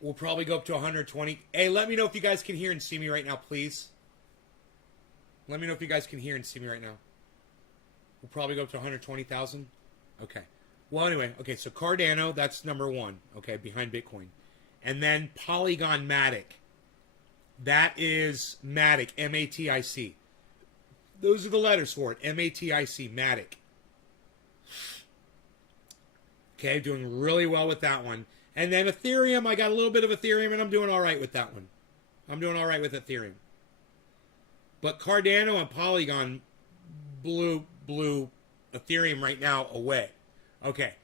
We'll probably go up to 120. Hey, let me know if you guys can hear and see me right now, please. Let me know if you guys can hear and see me right now. We'll probably go up to 120,000. Okay. Well, anyway, okay, so Cardano, that's number one, okay, behind Bitcoin. And then Polygon Matic. That is Matic, M-A-T-I-C. Those are the letters for it, M-A-T-I-C, Matic. Okay, doing really well with that one. And then Ethereum, I got a little bit of Ethereum, and I'm doing all right with that one. I'm doing all right with Ethereum. But Cardano and Polygon blew Ethereum right now away. Okay,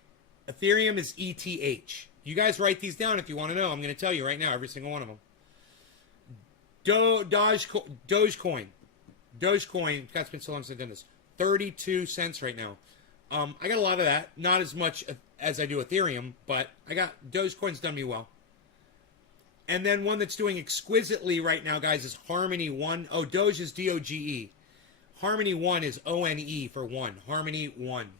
Ethereum is ETH. You guys write these down if you want to know. I'm going to tell you right now, every single one of them. Dogecoin. God's been so long since I've done this. 32 cents right now. I got a lot of that. Not as much as I do Ethereum, but I got Dogecoin's done me well. And then one that's doing exquisitely right now, guys, is Harmony One. Oh, Doge is D-O-G-E. Harmony One is O-N-E for one. Harmony One.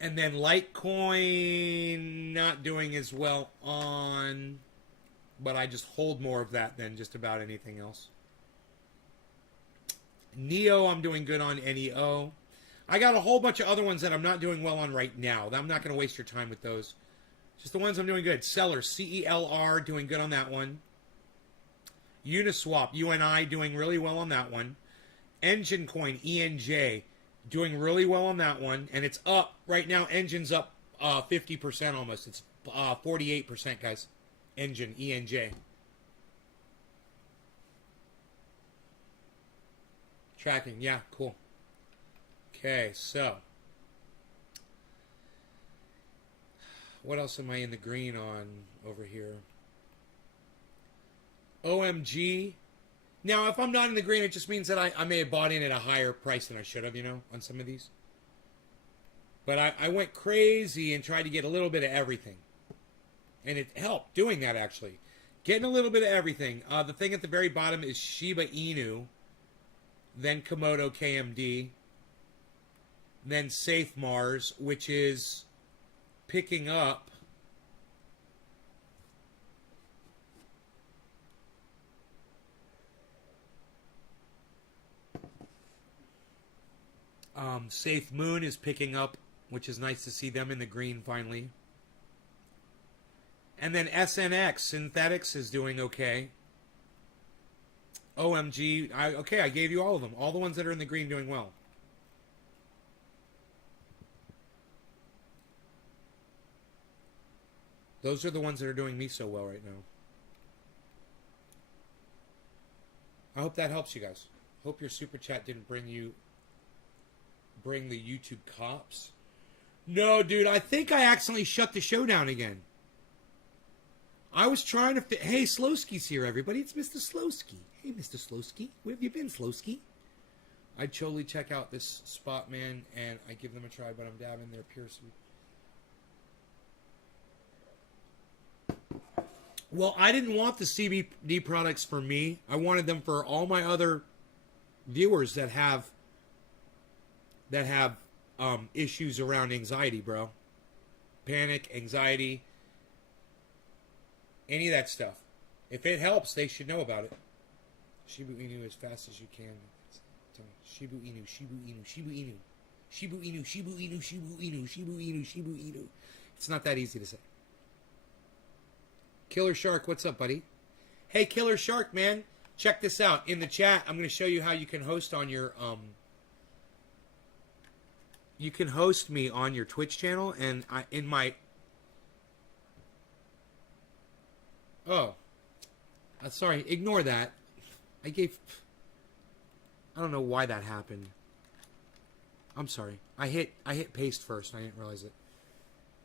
And then Litecoin not doing as well on, but I just hold more of that than just about anything else. Neo, I'm doing good on NEO. I got a whole bunch of other ones that I'm not doing well on right now. I'm not going to waste your time with those. Just the ones I'm doing good. Cellar, C-E-L-R, doing good on that one. Uniswap, U-N-I, doing really well on that one. Engine Coin, E-N-J, doing really well on that one. And it's up. Right now, Engine's up 50% almost. It's 48%, guys. Engine, E-N-J. Tracking, yeah, cool. Okay, so. What else am I in the green on over here? OMG. Now, if I'm not in the green, it just means that I may have bought in at a higher price than I should have, you know, on some of these. But I went crazy and tried to get a little bit of everything. And it helped doing that, actually. Getting a little bit of everything. The thing at the very bottom is Shiba Inu. Then Komodo KMD. Then Safe Mars, which is picking up. Safe Moon is picking up, which is nice to see them in the green finally. And then SNX, Synthetics, is doing okay. OMG, okay, I gave you all of them. All the ones that are in the green doing well. Those are the ones that are doing me so well right now. I hope that helps you guys. Hope your super chat didn't bring the YouTube cops. No, dude, I think I accidentally shut the show down again. I was trying to fit. Hey, Slowski's here, everybody. It's Mr. Slowski. Hey, Mr. Slowski. Where have you been, Slowski? I'd totally check out this spot, man, and I give them a try, but I'm dabbing their Pierce. Well, I didn't want the CBD products for me. I wanted them for all my other viewers that have issues around anxiety, bro. Panic, anxiety, any of that stuff. If it helps, they should know about it. Shibu Inu as fast as you can. Shibu Inu, Shibu Inu, Shibu Inu. Shibu Inu, Shibu Inu, Shibu Inu, Shibu Inu, Shibu Inu. It's not that easy to say. Killer Shark, what's up, buddy? Hey, Killer Shark, man. Check this out. In the chat, I'm going to show you how you can host on your... You can host me on your Twitch channel, and in my... Oh. Sorry, ignore that. I don't know why that happened. I'm sorry. I hit paste first, and I didn't realize it.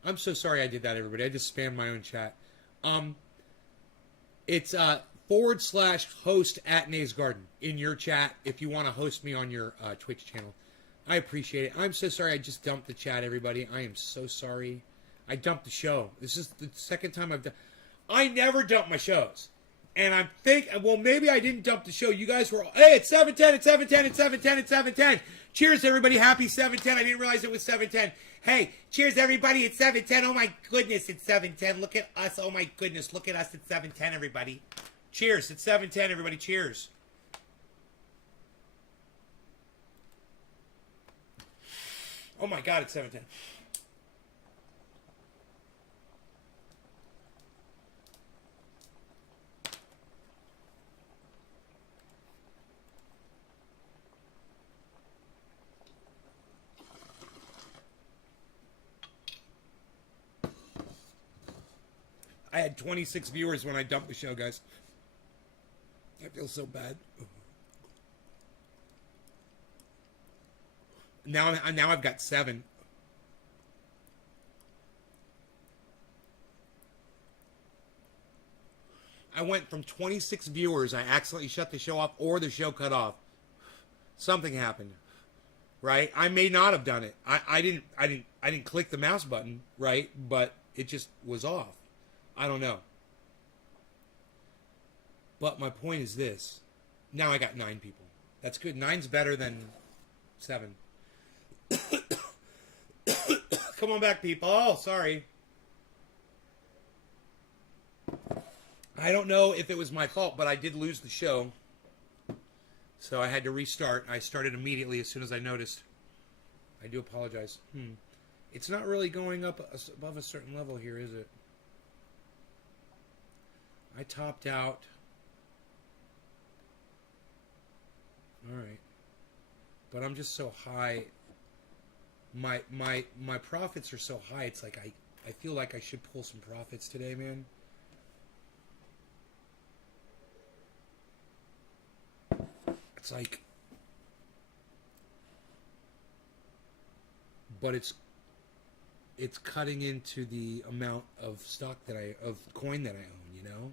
I'm so sorry I did that, everybody. I just spammed my own chat. It's /host@NaysGarden in your chat if you want to host me on your Twitch channel. I appreciate it. I'm so sorry I just dumped the chat, everybody. I am so sorry. I dumped the show. This is the second time I've done... I never dump my shows. And I'm thinking, well, maybe I didn't dump the show. You guys were... Hey, it's 7:10, it's 7:10, it's 7:10, it's 7:10. Cheers, everybody. Happy 710. I didn't realize it was 710. Hey, cheers, everybody. It's 710. Oh, my goodness, it's 710. Look at us. Oh, my goodness. Look at us. It's 710, everybody. Cheers. It's 710, everybody. Cheers. Oh, my God, it's 710. I had 26 viewers when I dumped the show, guys. I feel so bad. Now I've got 7. I went from 26 viewers. I accidentally shut the show off, or the show cut off. Something happened, right? I may not have done it. I didn't click the mouse button, right? But it just was off. I don't know. But my point is this. Now I got 9 people. That's good. 9's better than 7. Come on back, people. Oh, sorry. I don't know if it was my fault, but I did lose the show. So I had to restart. I started immediately as soon as I noticed. I do apologize. It's not really going up above a certain level here, is it? I topped out. All right. But I'm just so high. My profits are so high. It's like I feel like I should pull some profits today, man. It's like, but it's cutting into the amount of stock of coin that I own, you know?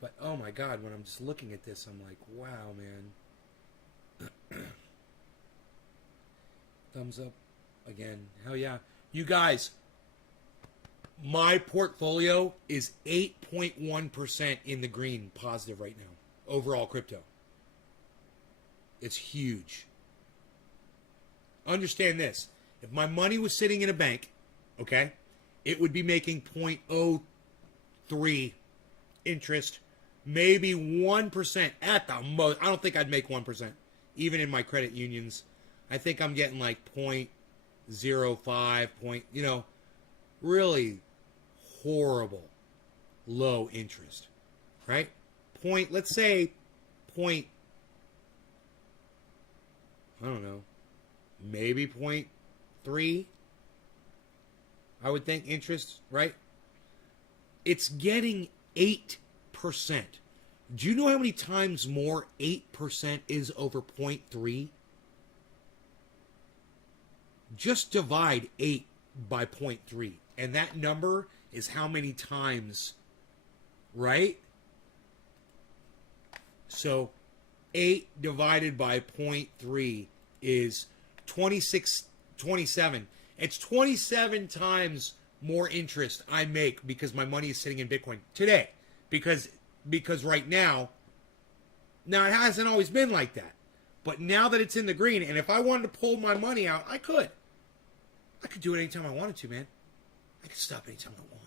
But oh my God, when I'm just looking at this, I'm like, wow, man. Thumbs up again. Hell yeah. You guys, my portfolio is 8.1% in the green, positive right now. Overall crypto. It's huge. Understand this. If my money was sitting in a bank, okay, it would be making 0.03 interest, maybe 1% at the most. I don't think I'd make 1%, even in my credit unions. I think I'm getting like 0.05, really horrible low interest, right? Let's say point, I don't know, maybe 0.3, I would think, interest, right? It's getting 8%. Do you know how many times more 8% is over 0.3? Just divide 8 by 0.3, and that number is how many times, right? So 8 divided by 0.3 is 27. It's 27 times more interest I make because my money is sitting in Bitcoin today. Because right now it hasn't always been like that. But now that it's in the green, and if I wanted to pull my money out, I could. I could do it anytime I wanted to, man. I could stop anytime I want.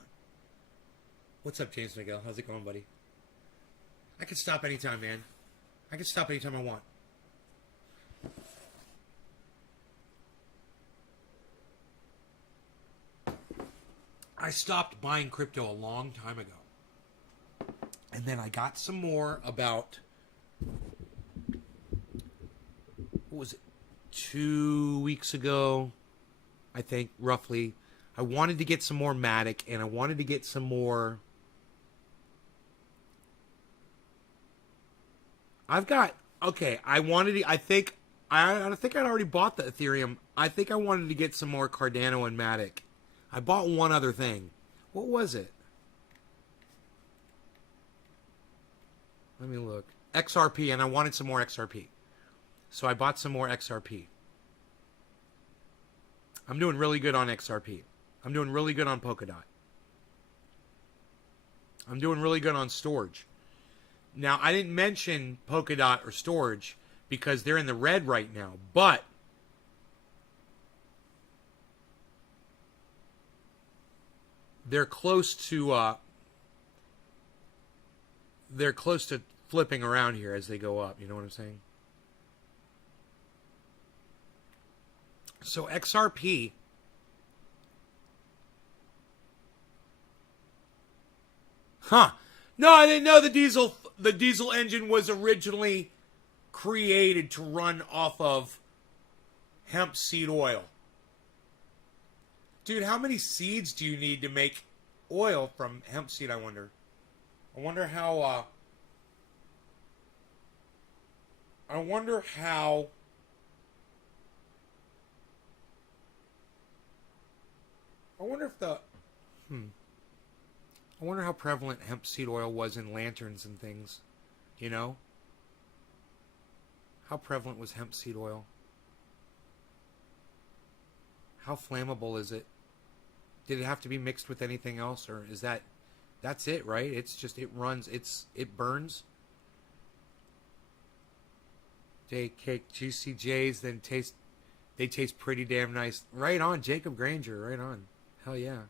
What's up, James Miguel? How's it going, buddy? I could stop anytime, man. I can stop anytime I want. I stopped buying crypto a long time ago. And then I got some more about, what was it, 2 weeks ago, I think, roughly. I wanted to get some more Matic, and I wanted to get some more. I think I'd already bought the Ethereum. I think I wanted to get some more Cardano and Matic. I bought one other thing. What was it? Let me look. XRP, and I wanted some more XRP. So I bought some more XRP. I'm doing really good on XRP. I'm doing really good on Polkadot. I'm doing really good on storage. Now, I didn't mention Polkadot or storage because they're in the red right now. But they're close to flipping around here as they go up. You know what I'm saying? So XRP. Huh. No, I didn't know the diesel engine was originally created to run off of hemp seed oil. Dude, how many seeds do you need to make oil from hemp seed, I wonder? I wonder how I wonder if the I wonder how prevalent hemp seed oil was in lanterns and things. You know? How prevalent was hemp seed oil? How flammable is it? Did it have to be mixed with anything else, or is that's it, right? It's just, it runs, it burns. Day cake, juicy J's, then they taste pretty damn nice. Right on, Jacob Granger, right on. Hell yeah.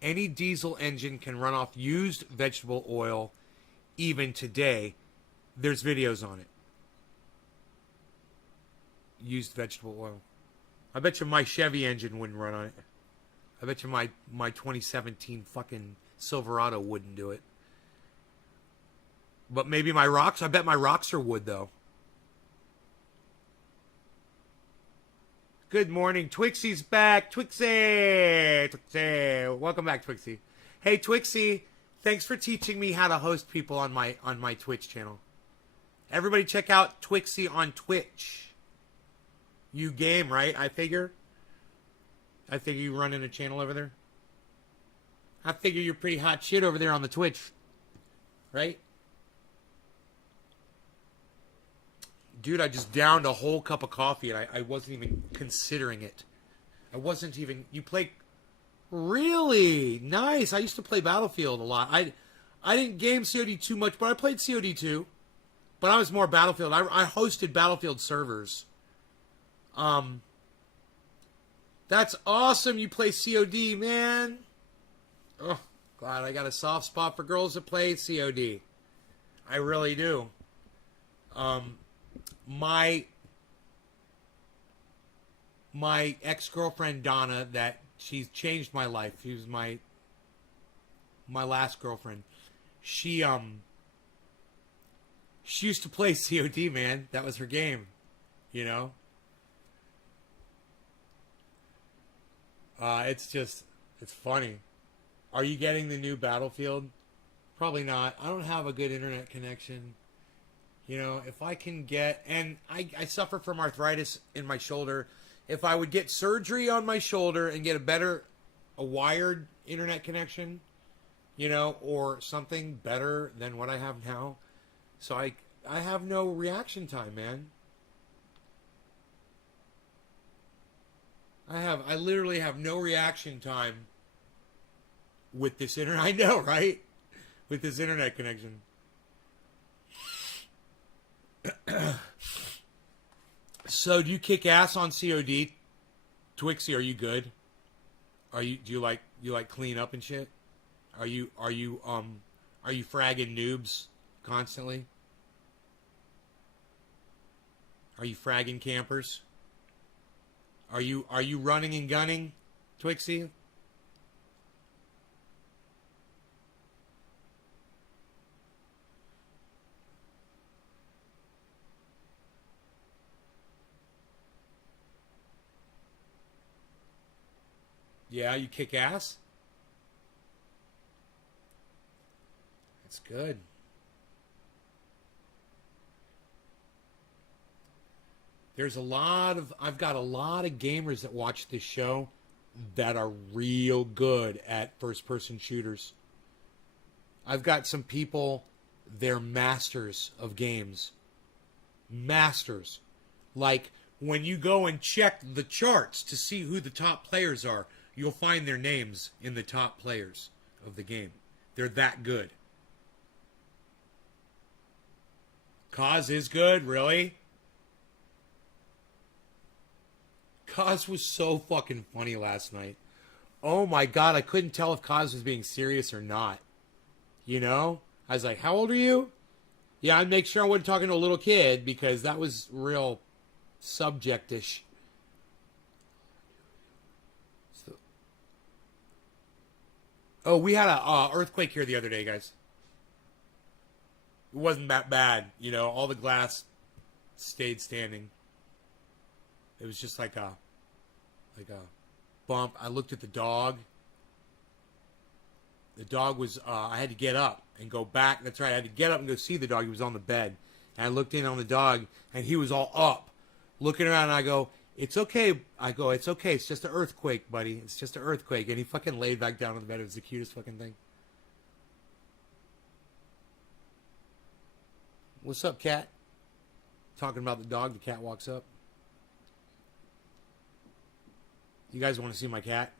Any diesel engine can run off used vegetable oil even today. There's videos on it. Used vegetable oil. I bet you my Chevy engine wouldn't run on it. I bet you my 2017 fucking Silverado wouldn't do it. But maybe my Rox, I bet my Roxer would though. Good morning, Twixie's back. Twixie! Welcome back, Twixie. Hey Twixie, thanks for teaching me how to host people on my Twitch channel. Everybody check out Twixie on Twitch. You game, right? I figure you running a channel over there. I figure you're pretty hot shit over there on the Twitch. Right? Dude, I just downed a whole cup of coffee and I wasn't even considering it. I wasn't even... You play... Really? Nice. I used to play Battlefield a lot. I didn't game COD too much, but I played COD too. But I was more Battlefield. I hosted Battlefield servers. That's awesome. You play COD, man. Oh, glad I got a soft spot for girls that play COD. I really do. My ex-girlfriend Donna, that she's changed my life. She was my last girlfriend. She used to play COD, man. That was her game, you know. It's funny. Are you getting the new Battlefield? Probably not. I don't have a good internet connection. You know, if I can get... And I suffer from arthritis in my shoulder. If I would get surgery on my shoulder and get a wired internet connection, you know, or something better than what I have now. So I have no reaction time, man. I literally have no reaction time with this internet. I know, right? With this internet connection. So, do you kick ass on COD? Twixie, are you good? Do you like clean up and shit? Are you fragging noobs constantly? Are you fragging campers? Are you running and gunning, Twixie? Yeah, you kick ass? That's good. I've got a lot of gamers that watch this show that are real good at first-person shooters. I've got some people, they're masters of games. Masters. Like, when you go and check the charts to see who the top players are, you'll find their names in the top players of the game. They're that good. Cause is good, really? Kaz was so fucking funny last night. Oh my god, I couldn't tell if Kaz was being serious or not. You know? I was like, how old are you? Yeah, I'd make sure I wasn't talking to a little kid because that was real subjectish. So, oh, we had a earthquake here the other day, guys. It wasn't that bad. You know, all the glass stayed standing. It was just like a bump. I looked at the dog. The dog was, I had to get up and go back. That's right. I had to get up and go see the dog. He was on the bed. And I looked in on the dog, and he was all up, looking around, and I go, it's okay. I go, it's okay. It's just an earthquake, buddy. It's just an earthquake. And he fucking laid back down on the bed. It was the cutest fucking thing. What's up, cat? Talking about the dog. The cat walks up. You guys want to see my cat?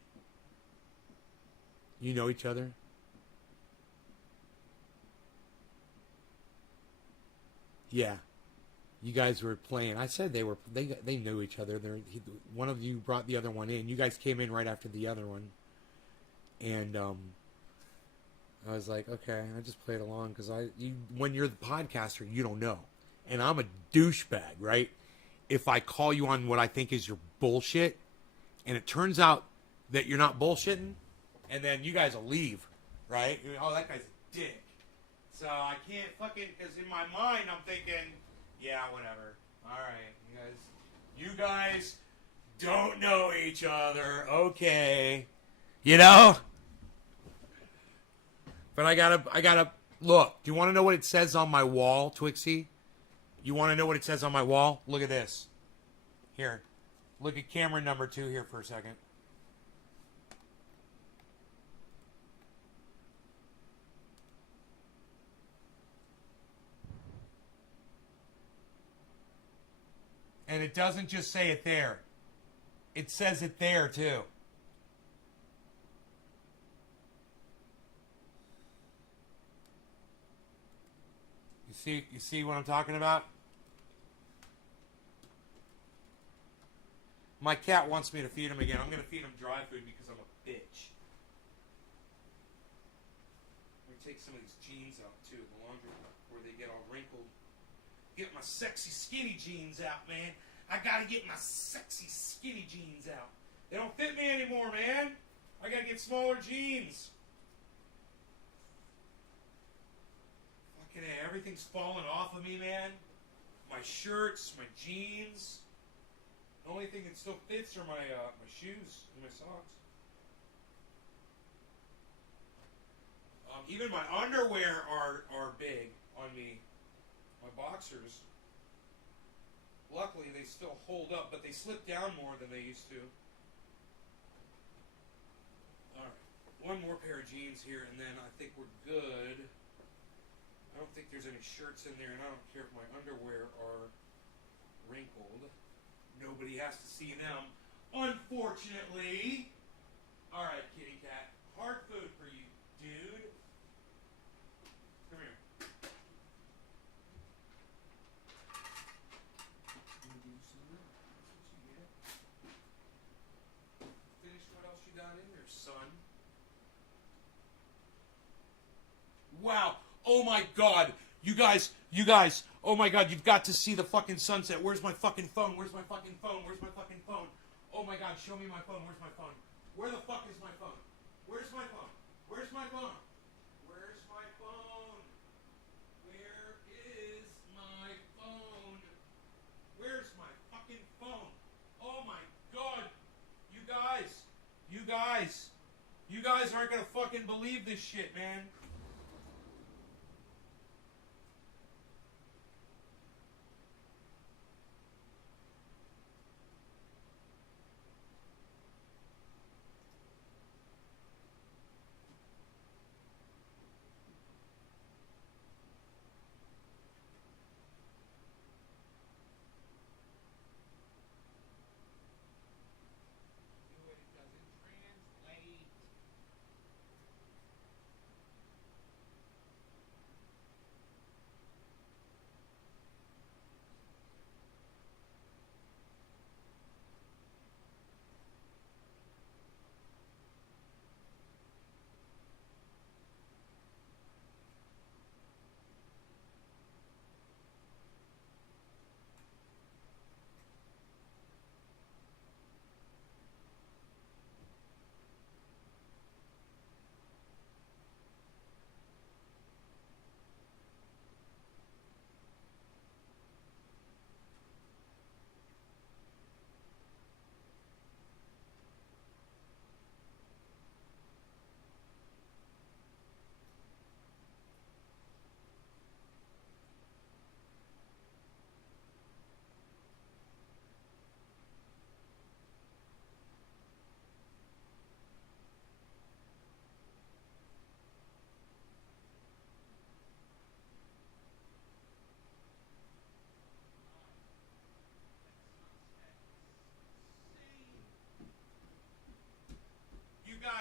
You know each other? Yeah. You guys were playing. I said they knew each other. One of you brought the other one in. You guys came in right after the other one. And I was like, okay. I just played along because when you're the podcaster, you don't know. And I'm a douchebag, right? If I call you on what I think is your bullshit, and it turns out that you're not bullshitting, and then you guys will leave, right? Oh, that guy's a dick. So I can't fucking, because in my mind I'm thinking, yeah, whatever. All right, you guys don't know each other, okay? You know? But I gotta look. Do you want to know what it says on my wall, Twixie? You want to know what it says on my wall? Look at this. Here, look at camera number 2 here for a second. And it doesn't just say it there. It says it there, too. You see what I'm talking about? My cat wants me to feed him again. I'm going to feed him dry food because I'm a bitch. I'm going to take some of these jeans out, too, the laundry, before they get all wrinkled. Get my sexy skinny jeans out, man. I gotta get my sexy skinny jeans out. They don't fit me anymore, man. I gotta get smaller jeans. Fucking A, everything's falling off of me, man. My shirts, my jeans. The only thing that still fits are my shoes and my socks. Even my underwear are big on me. My boxers. Luckily, they still hold up, but they slip down more than they used to. Alright. One more pair of jeans here, and then I think we're good. I don't think there's any shirts in there, and I don't care if my underwear are wrinkled. Nobody has to see them, unfortunately. Alright, kitty cat. Hard food for you, dude. Come here. Finish what else you got in there, son. Wow. Oh my god. You guys. Oh my god, you've got to see the fucking sunset. Where's my fucking phone? Where's my fucking phone? Where's my fucking phone? Oh my god, show me my phone. Where's my phone? Where the fuck is my phone? Where's my phone? Where's my phone? Where's my phone? Where is my phone? Where's my fucking phone? Oh my god. You guys aren't gonna fucking believe this shit, man.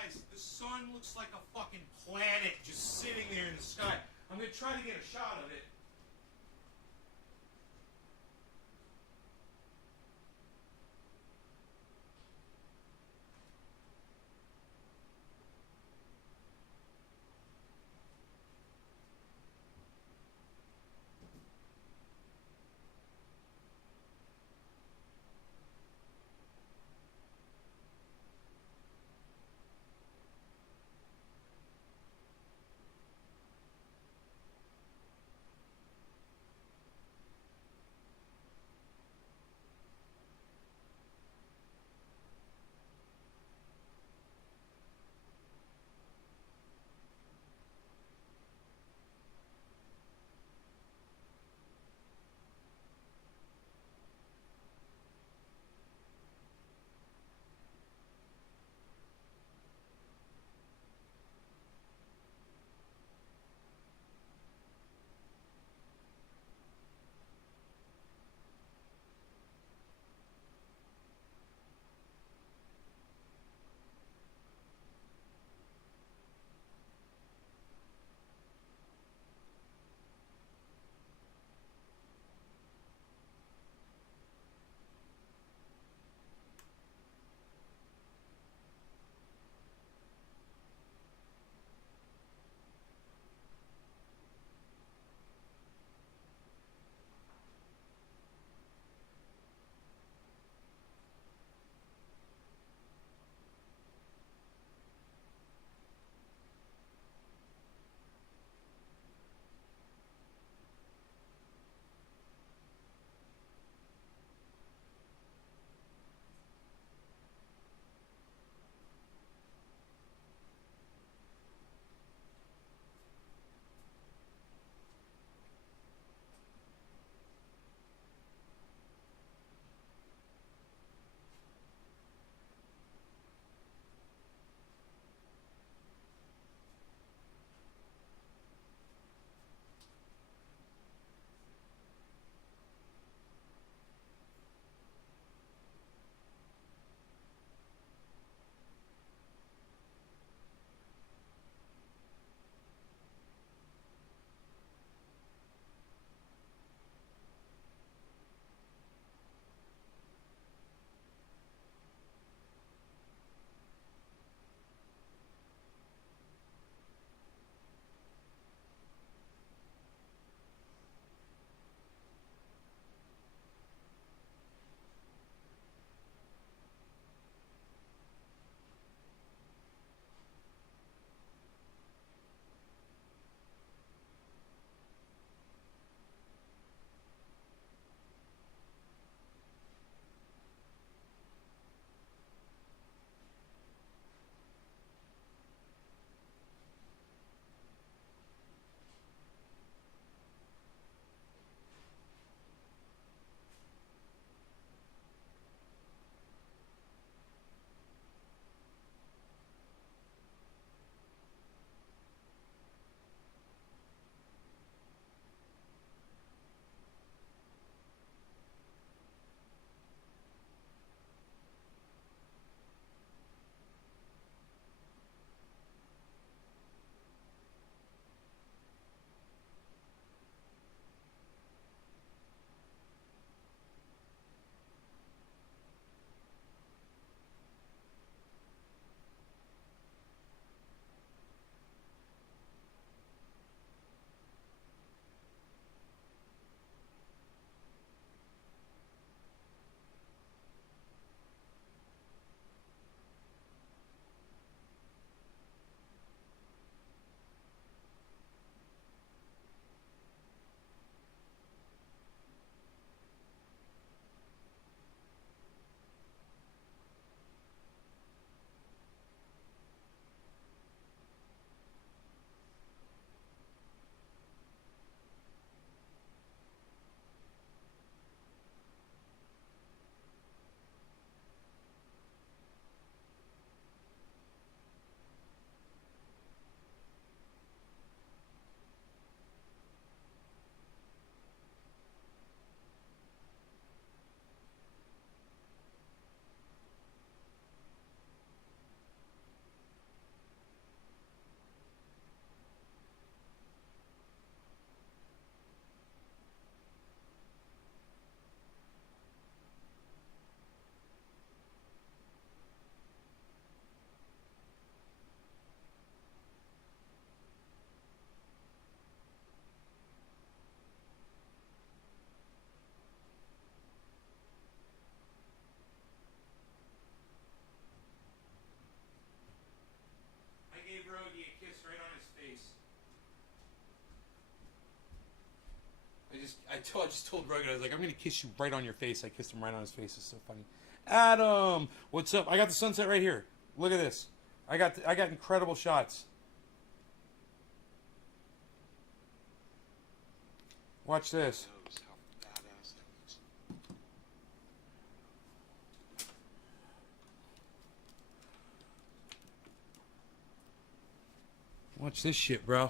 Guys, the sun looks like a fucking planet just sitting there in the sky. I'm going to try to get a shot of it. I just told Rogan, I was like, I'm gonna kiss you right on your face. I kissed him right on his face. It's so funny. Adam, what's up? I got the sunset right here. Look at this. I got incredible shots. Watch this. Watch this shit, bro.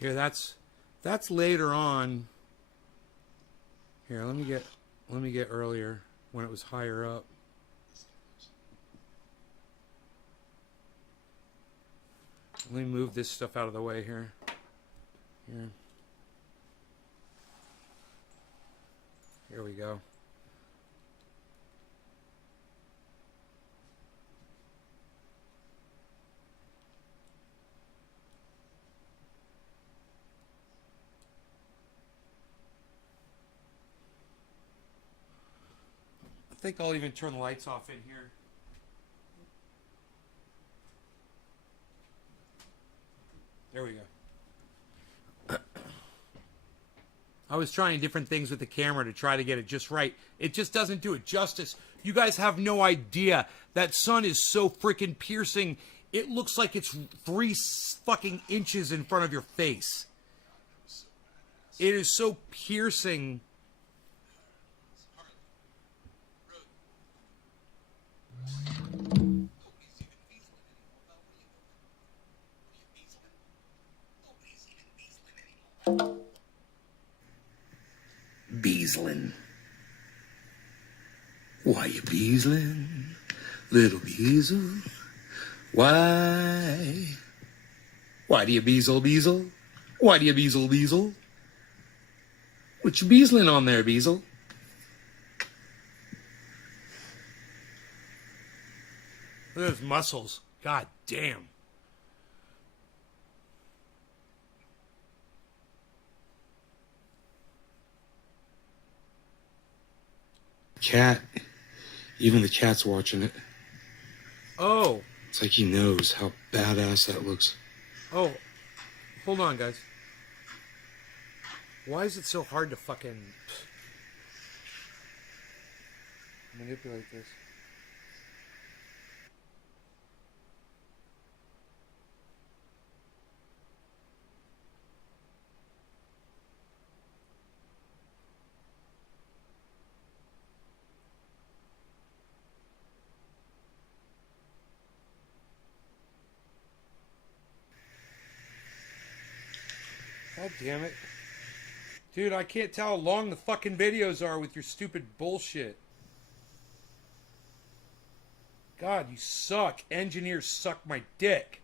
Here, that's later on. Here, let me get earlier when it was higher up. Let me move this stuff out of the way here. Here we go. I think I'll even turn the lights off in here. There we go. I was trying different things with the camera to try to get it just right. It just doesn't do it justice. You guys have no idea. That sun is so freaking piercing. It looks like it's 3 fucking inches in front of your face. It is so piercing. Beaslin'. Why you beaslin', little Beazle? Why? Why do you beazle? Why do you beazle? What you beaslin' on there, Beazle? Look at those muscles. God damn. Cat. Even the cat's watching it. Oh. It's like he knows how badass that looks. Oh. Hold on, guys. Why is it so hard to fucking manipulate this? God damn it. Dude, I can't tell how long the fucking videos are with your stupid bullshit. God, you suck. Engineers suck my dick.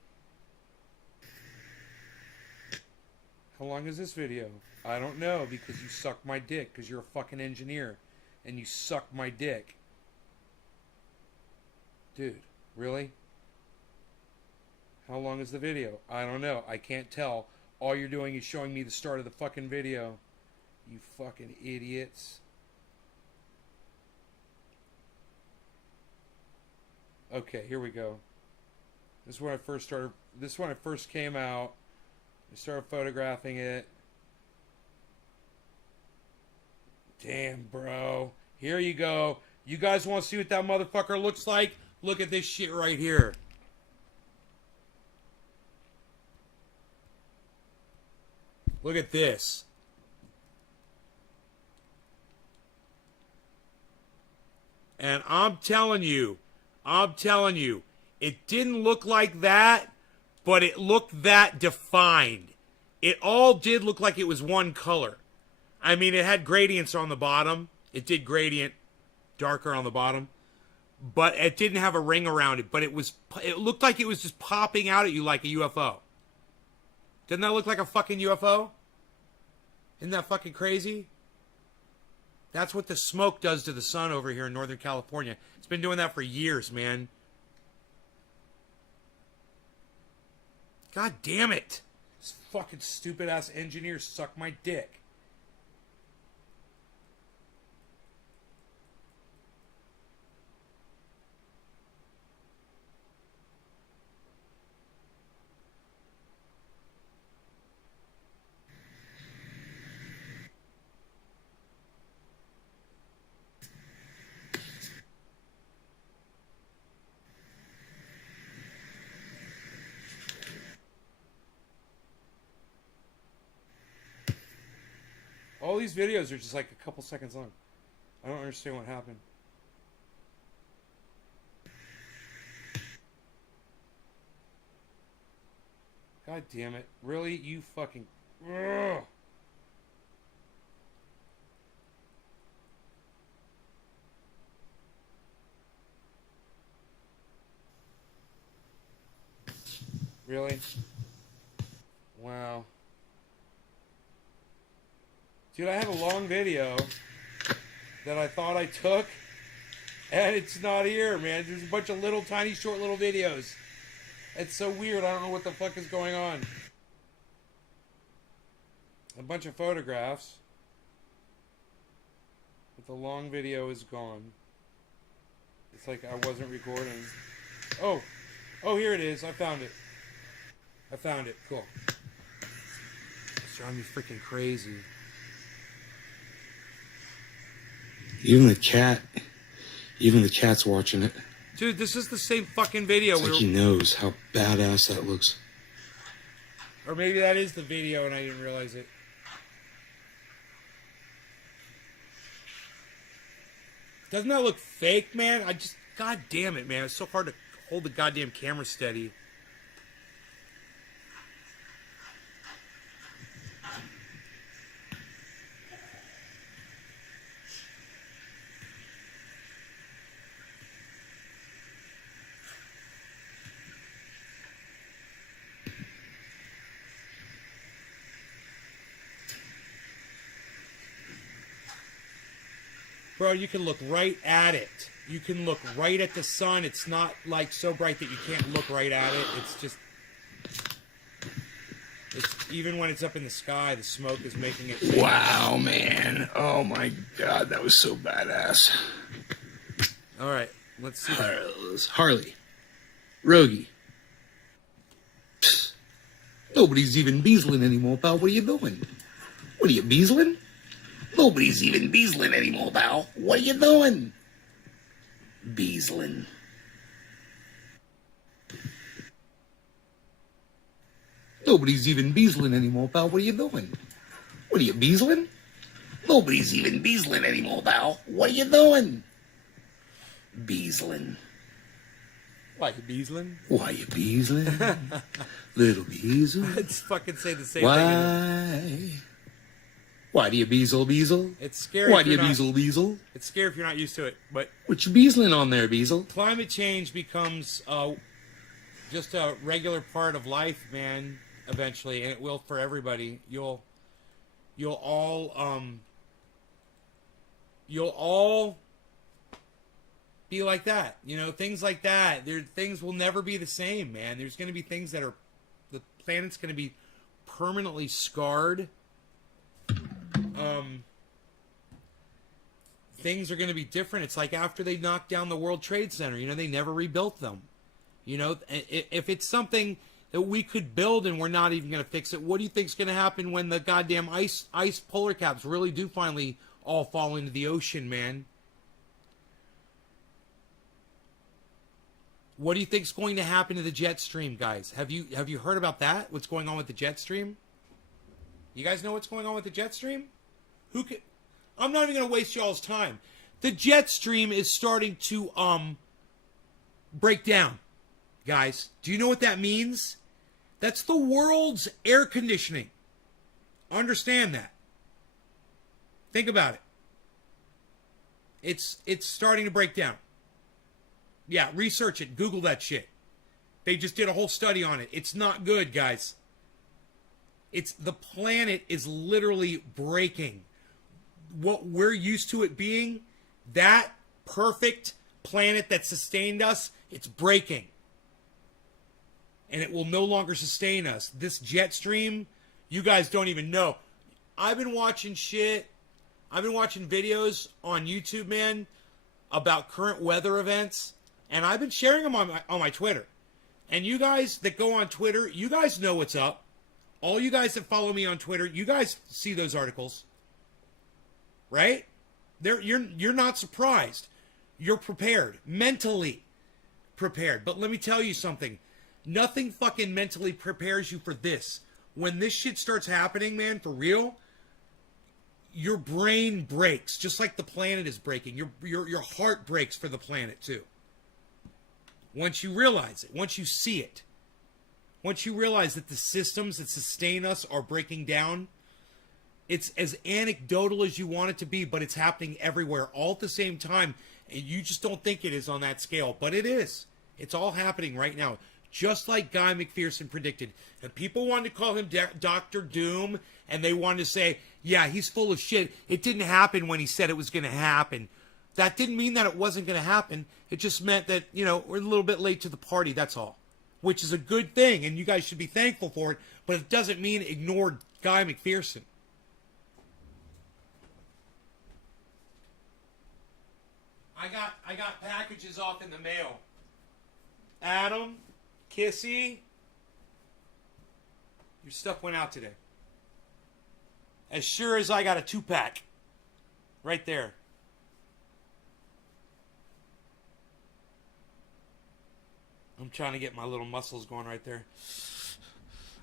How long is this video? I don't know, because you suck my dick, because you're a fucking engineer. And you suck my dick. Dude, really? How long is the video? I don't know. I can't tell. All you're doing is showing me the start of the fucking video. You fucking idiots. Okay, here we go. This is when I first started. This is when I first came out. I started photographing it. Damn, bro. Here you go. You guys want to see what that motherfucker looks like? Look at this shit right here. Look at this. And I'm telling you, it didn't look like that, but it looked that defined. It all did look like it was one color. I mean, it had gradients on the bottom. It did gradient darker on the bottom. but it didn't have a ring around it. But it looked like it was just popping out at you like a UFO. Doesn't that look like a fucking UFO? Isn't that fucking crazy? That's what the smoke does to the sun over here in Northern California. It's been doing that for years, man. God damn it. This fucking stupid ass engineers suck my dick. All these videos are just like a couple seconds long. I don't understand what happened. God damn it. Really? You fucking... Ugh. Really? Wow. Dude, I have a long video that I thought I took, and it's not here, man. There's a bunch of little, tiny, short little videos. It's so weird. I don't know what the fuck is going on. A bunch of photographs. But the long video is gone. It's like I wasn't recording. Oh, here it is. I found it. Cool. It's driving me freaking crazy. Even the cat's watching it. Dude, this is the same fucking video. It's like he knows how badass that looks. Or maybe that is the video and I didn't realize it. Doesn't that look fake, man? God damn it, man. It's so hard to hold the goddamn camera steady. Bro, you can look right at it. You can look right at the sun. It's not like so bright that you can't look right at it. It's just... even when it's up in the sky, the smoke is making it... Wow, man. Oh my god, that was so badass. Alright, let's see. Harley. Rogie. Psst. Nobody's even beasling anymore, pal. What are you doing? What are you, beasling? Nobody's even beasling anymore, pal. What are you doing? Beasling. Nobody's even beasling anymore, pal. What are you doing? What are you, beasling? Nobody's even beasling anymore, pal. What are you doing? Beasling. Why, you beasling? Why you beasling? Little beasel. Let's fucking say the same thing. Why do you beasel? It's scary. Why do you beasel? It's scary if you're not used to it, but... What you beasling on there, beasel? Climate change becomes just a regular part of life, man, eventually, and it will for everybody. You'll all be like that. You know, things like that. Things will never be the same, man. There's going to be things that are... The planet's going to be permanently scarred. Things are going to be different. It's like after they knocked down the World Trade Center, you know, they never rebuilt them. You know, if it's something that we could build and we're not even going to fix it, what do you think's going to happen when the goddamn ice polar caps really do finally all fall into the ocean, man? What do you think's going to happen to the jet stream, guys? Have you heard about that? What's going on with the jet stream? You guys know what's going on with the jet stream? I'm not even going to waste y'all's time. The jet stream is starting to break down, guys. Do you know what that means? That's the world's air conditioning. Understand that. Think about it. It's starting to break down. Yeah, research it. Google that shit. They just did a whole study on it. It's not good, guys. The planet is literally breaking. What we're used to it being, that perfect planet that sustained us, it's breaking. And it will no longer sustain us. This jet stream, you guys don't even know. I've been watching shit. I've been watching videos on YouTube, man, about current weather events. And I've been sharing them on my Twitter. And you guys that go on Twitter, you guys know what's up. All you guys that follow me on Twitter, you guys see those articles. Right? You're not surprised. You're prepared. Mentally prepared. But let me tell you something. Nothing fucking mentally prepares you for this. When this shit starts happening, man, for real, your brain breaks. Just like the planet is breaking. Your heart breaks for the planet, too. Once you realize it, once you see it, once you realize that the systems that sustain us are breaking down, it's as anecdotal as you want it to be, but it's happening everywhere all at the same time. And you just don't think it is on that scale, but it is. It's all happening right now, just like Guy McPherson predicted. And people wanted to call him Dr. Doom, and they wanted to say, yeah, he's full of shit. It didn't happen when he said it was going to happen. That didn't mean that it wasn't going to happen. It just meant that, we're a little bit late to the party, that's all. Which is a good thing, and you guys should be thankful for it, but it doesn't mean ignore Guy McPherson. I got packages off in the mail. Adam, Kissy, your stuff went out today. As sure as I got a 2-pack. Right there. I'm trying to get my little muscles going right there.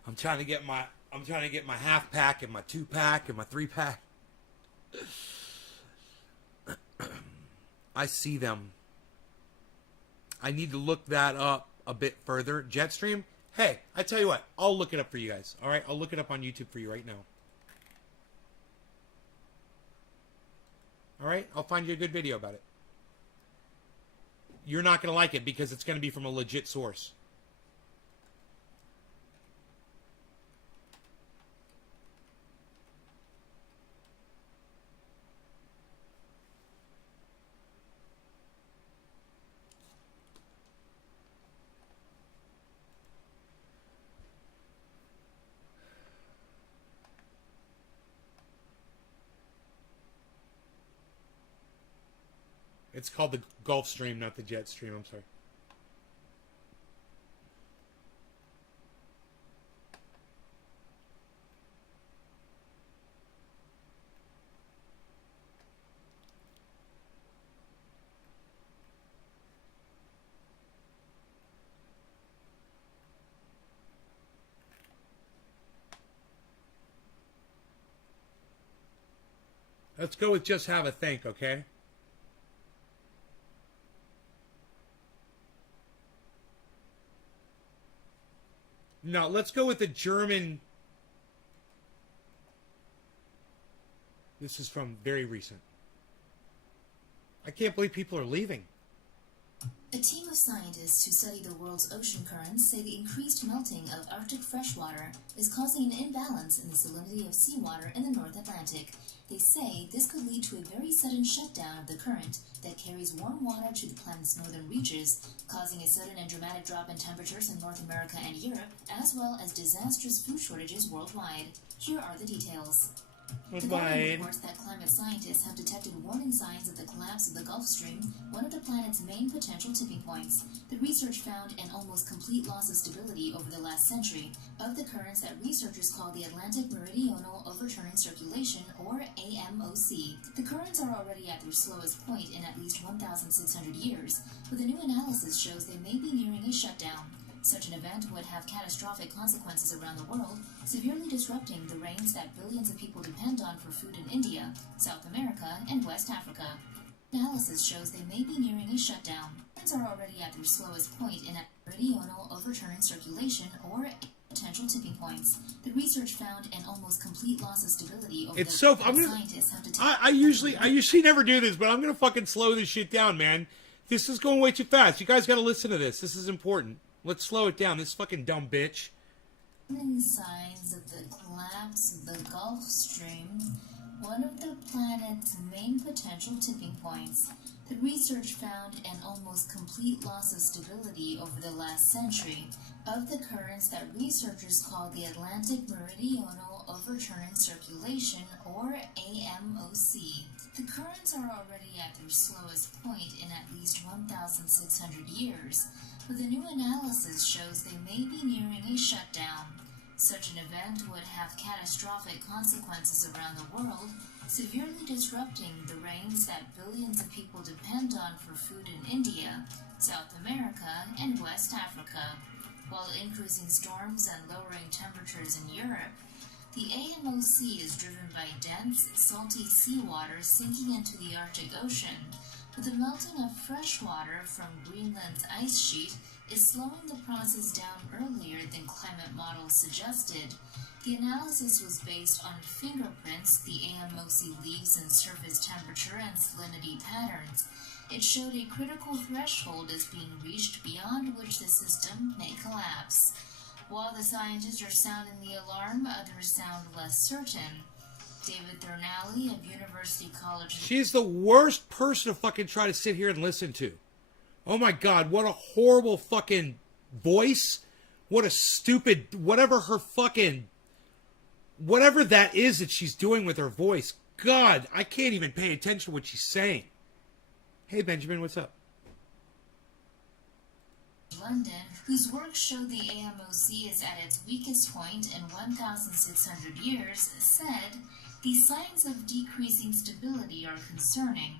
I'm trying to get my 1/2-pack and my 2-pack and my 3-pack. I see them. I need to look that up a bit further. Jetstream? Hey, I tell you what, I'll look it up for you guys. All right, I'll look it up on YouTube for you right now. All right, I'll find you a good video about it. You're not going to like it because it's going to be from a legit source. It's called the Gulf Stream, not the Jet Stream. I'm sorry. Let's go with just have a think, okay? No, let's go with the German. This is from very recent. I can't believe people are leaving. A team of scientists who study the world's ocean currents say the increased melting of Arctic freshwater is causing an imbalance in the salinity of seawater in the North Atlantic. They say this could lead to a very sudden shutdown of the current that carries warm water to the planet's northern reaches, causing a sudden and dramatic drop in temperatures in North America and Europe, as well as disastrous food shortages worldwide. Here are the details. The government reports that climate scientists have detected warning signs of the collapse of the Gulf Stream, one of the planet's main potential tipping points. The research found an almost complete loss of stability over the last century of the currents that researchers call the Atlantic Meridional Overturning Circulation, or AMOC. The currents are already at their slowest point in at least 1,600 years, but the new analysis shows they may be nearing a shutdown. Such an event would have catastrophic consequences around the world, severely disrupting the rains that billions of people depend on for food in India, South America, and West Africa. Analysis shows they may be nearing a shutdown. Currents are already at their slowest point in a meridional overturning circulation, or potential tipping points. The research found an almost complete loss of stability over It's the so. I'm gonna. scientists have detected. I usually never do this, but I'm gonna fucking slow this shit down, man. This is going way too fast. You guys got to listen to this. This is important. Let's slow it down. This fucking dumb bitch. Signs of the collapse of the Gulf Stream, one of the planet's main potential tipping points. The research found an almost complete loss of stability over the last century of the currents that researchers call the Atlantic Meridional Overturning Circulation, or AMOC. The currents are already at their slowest point in at least 1,600 years, but the new analysis shows they may be nearing a shutdown. Such an event would have catastrophic consequences around the world, severely disrupting the rains that billions of people depend on for food in India, South America, and West Africa, while increasing storms and lowering temperatures in Europe. The AMOC is driven by dense, salty seawater sinking into the Arctic Ocean, but the melting of fresh water from Greenland's ice sheet is slowing the process down earlier than climate models suggested. The analysis was based on fingerprints the AMOC leaves in surface temperature and salinity patterns. It showed a critical threshold is being reached beyond which the system may collapse. While the scientists are sounding the alarm, others sound less certain. David Thernally of University College... She's the worst person to fucking try to sit here and listen to. Oh my God, what a horrible fucking voice. What a stupid... Whatever her fucking... Whatever that is that she's doing with her voice. God, I can't even pay attention to what she's saying. Hey, Benjamin, what's up? London, whose work showed the AMOC is at its weakest point in 1,600 years, said, "The signs of decreasing stability are concerning,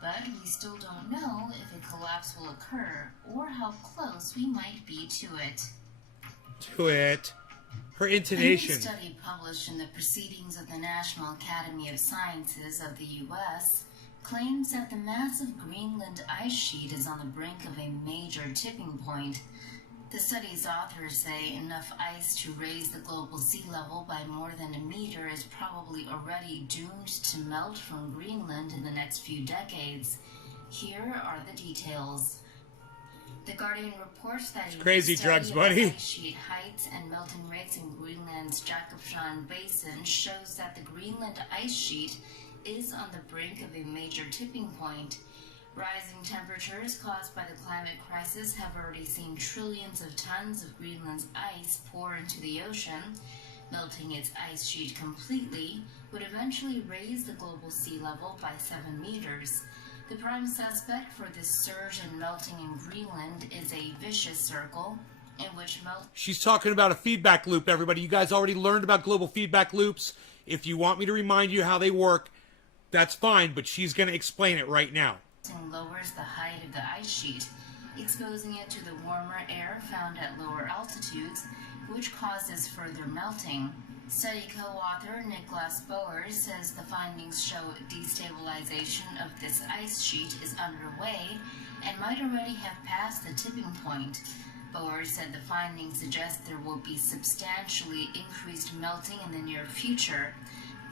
but we still don't know if a collapse will occur or how close we might be to it." To it. Her intonation. A new study published in the Proceedings of the National Academy of Sciences of the U.S. claims that the massive Greenland ice sheet is on the brink of a major tipping point. The study's authors say enough ice to raise the global sea level by more than a meter is probably already doomed to melt from Greenland in the next few decades. Here are the details. The Guardian reports that it's crazy drugs, buddy. Ice sheet heights and melting rates in Greenland's Jakobshavn Basin shows that the Greenland ice sheet is on the brink of a major tipping point. Rising temperatures caused by the climate crisis have already seen trillions of tons of Greenland's ice pour into the ocean. Melting its ice sheet completely would eventually raise the global sea level by 7 meters. The prime suspect for this surge in melting in Greenland is a vicious circle in which She's talking about a feedback loop, everybody. You guys already learned about global feedback loops. If you want me to remind you how they work, that's fine, but she's going to explain it right now. Lowers the height of the ice sheet, exposing it to the warmer air found at lower altitudes, which causes further melting. Study co-author Nicholas Boers says the findings show destabilization of this ice sheet is underway and might already have passed the tipping point. Boers said the findings suggest there will be substantially increased melting in the near future.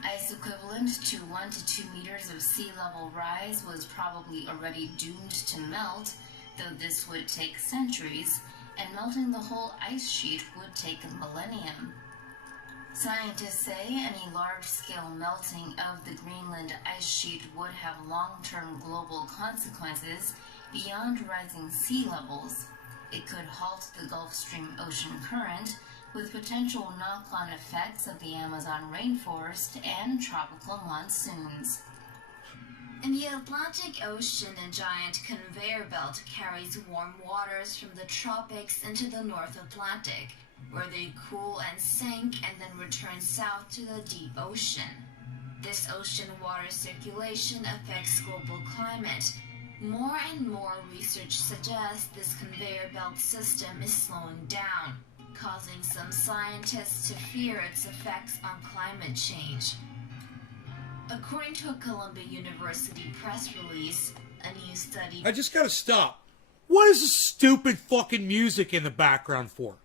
Ice equivalent to 1 to 2 meters of sea level rise was probably already doomed to melt, though this would take centuries, and melting the whole ice sheet would take a millennium. Scientists say any large-scale melting of the Greenland ice sheet would have long-term global consequences beyond rising sea levels. It could halt the Gulf Stream ocean current, with potential knock-on effects of the Amazon rainforest and tropical monsoons. In the Atlantic Ocean, a giant conveyor belt carries warm waters from the tropics into the North Atlantic, where they cool and sink and then return south to the deep ocean. This ocean water circulation affects global climate. More and more research suggests this conveyor belt system is slowing down, causing some scientists to fear its effects on climate change. According to a Columbia University press release, a new study... I just gotta stop. What is this stupid fucking music in the background for?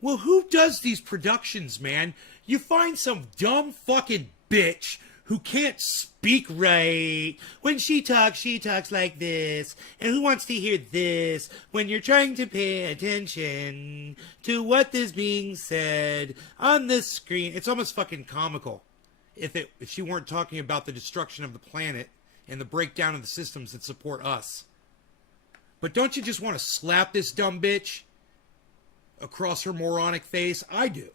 Well, who does these productions, man? You find some dumb fucking bitch who can't speak right. When she talks like this. And who wants to hear this when you're trying to pay attention to what is being said on the screen? It's almost fucking comical if she weren't talking about the destruction of the planet and the breakdown of the systems that support us. But don't you just want to slap this dumb bitch across her moronic face? I do.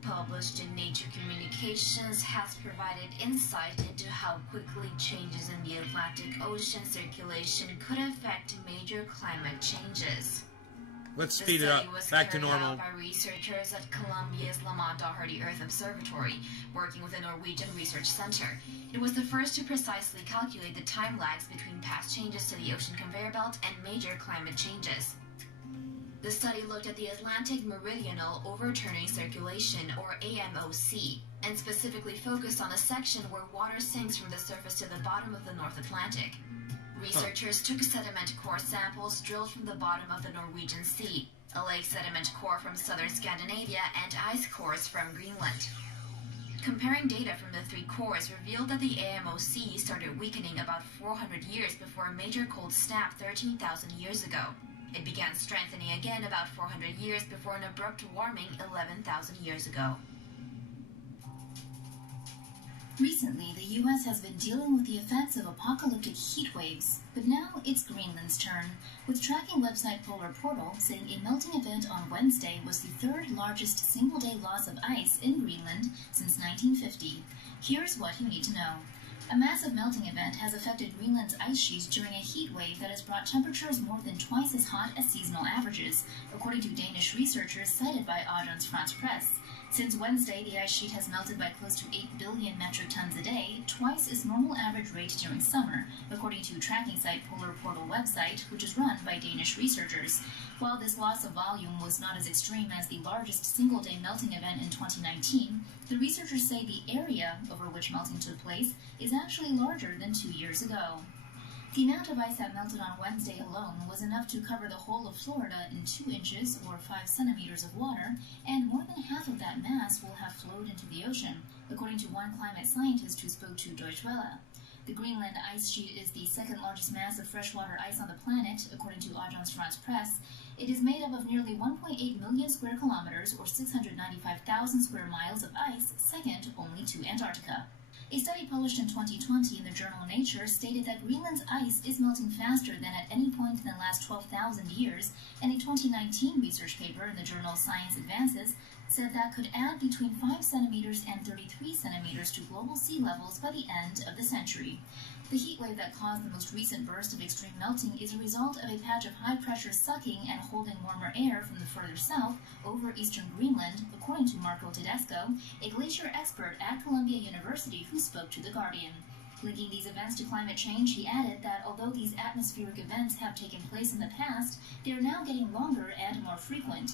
Published in Nature Communications, has provided insight into how quickly changes in the Atlantic Ocean circulation could affect major climate changes. Let's speed it up. Back to normal. The study was carried out by researchers at Colombia's Lamont Doherty Earth Observatory, working with the Norwegian Research Center. It was the first to precisely calculate the time lags between past changes to the ocean conveyor belt and major climate changes. The study looked at the Atlantic Meridional Overturning Circulation, or AMOC, and specifically focused on the section where water sinks from the surface to the bottom of the North Atlantic. Researchers took sediment core samples drilled from the bottom of the Norwegian Sea, a lake sediment core from southern Scandinavia, and ice cores from Greenland. Comparing data from the three cores revealed that the AMOC started weakening about 400 years before a major cold snap 13,000 years ago. It began strengthening again about 400 years before an abrupt warming 11,000 years ago. Recently, the U.S. has been dealing with the effects of apocalyptic heat waves, but now it's Greenland's turn, with tracking website Polar Portal saying a melting event on Wednesday was the third largest single-day loss of ice in Greenland since 1950. Here's what you need to know. A massive melting event has affected Greenland's ice sheets during a heat wave that has brought temperatures more than twice as hot as seasonal averages, according to Danish researchers cited by Agence France Presse. Since Wednesday, the ice sheet has melted by close to 8 billion metric tons a day, twice its normal average rate during summer, according to tracking site Polar Portal website, which is run by Danish researchers. While this loss of volume was not as extreme as the largest single-day melting event in 2019, the researchers say the area over which melting took place is actually larger than 2 years ago. The amount of ice that melted on Wednesday alone was enough to cover the whole of Florida in 2 inches or 5 centimeters of water, and more than half of that mass will have flowed into the ocean, according to one climate scientist who spoke to Deutsche Welle. The Greenland ice sheet is the second largest mass of freshwater ice on the planet, according to Agence France Presse. It is made up of nearly 1.8 million square kilometers, or 695,000 square miles of ice, second only to Antarctica. A study published in 2020 in the journal Nature stated that Greenland's ice is melting faster than at any point in the last 12,000 years, and a 2019 research paper in the journal Science Advances said that could add between 5 centimeters and 33 centimeters to global sea levels by the end of the century. The heat wave that caused the most recent burst of extreme melting is a result of a patch of high-pressure sucking and holding warmer air from the further south over eastern Greenland, according to Marco Tedesco, a glacier expert at Columbia University who spoke to The Guardian. Linking these events to climate change, he added that although these atmospheric events have taken place in the past, they are now getting longer and more frequent.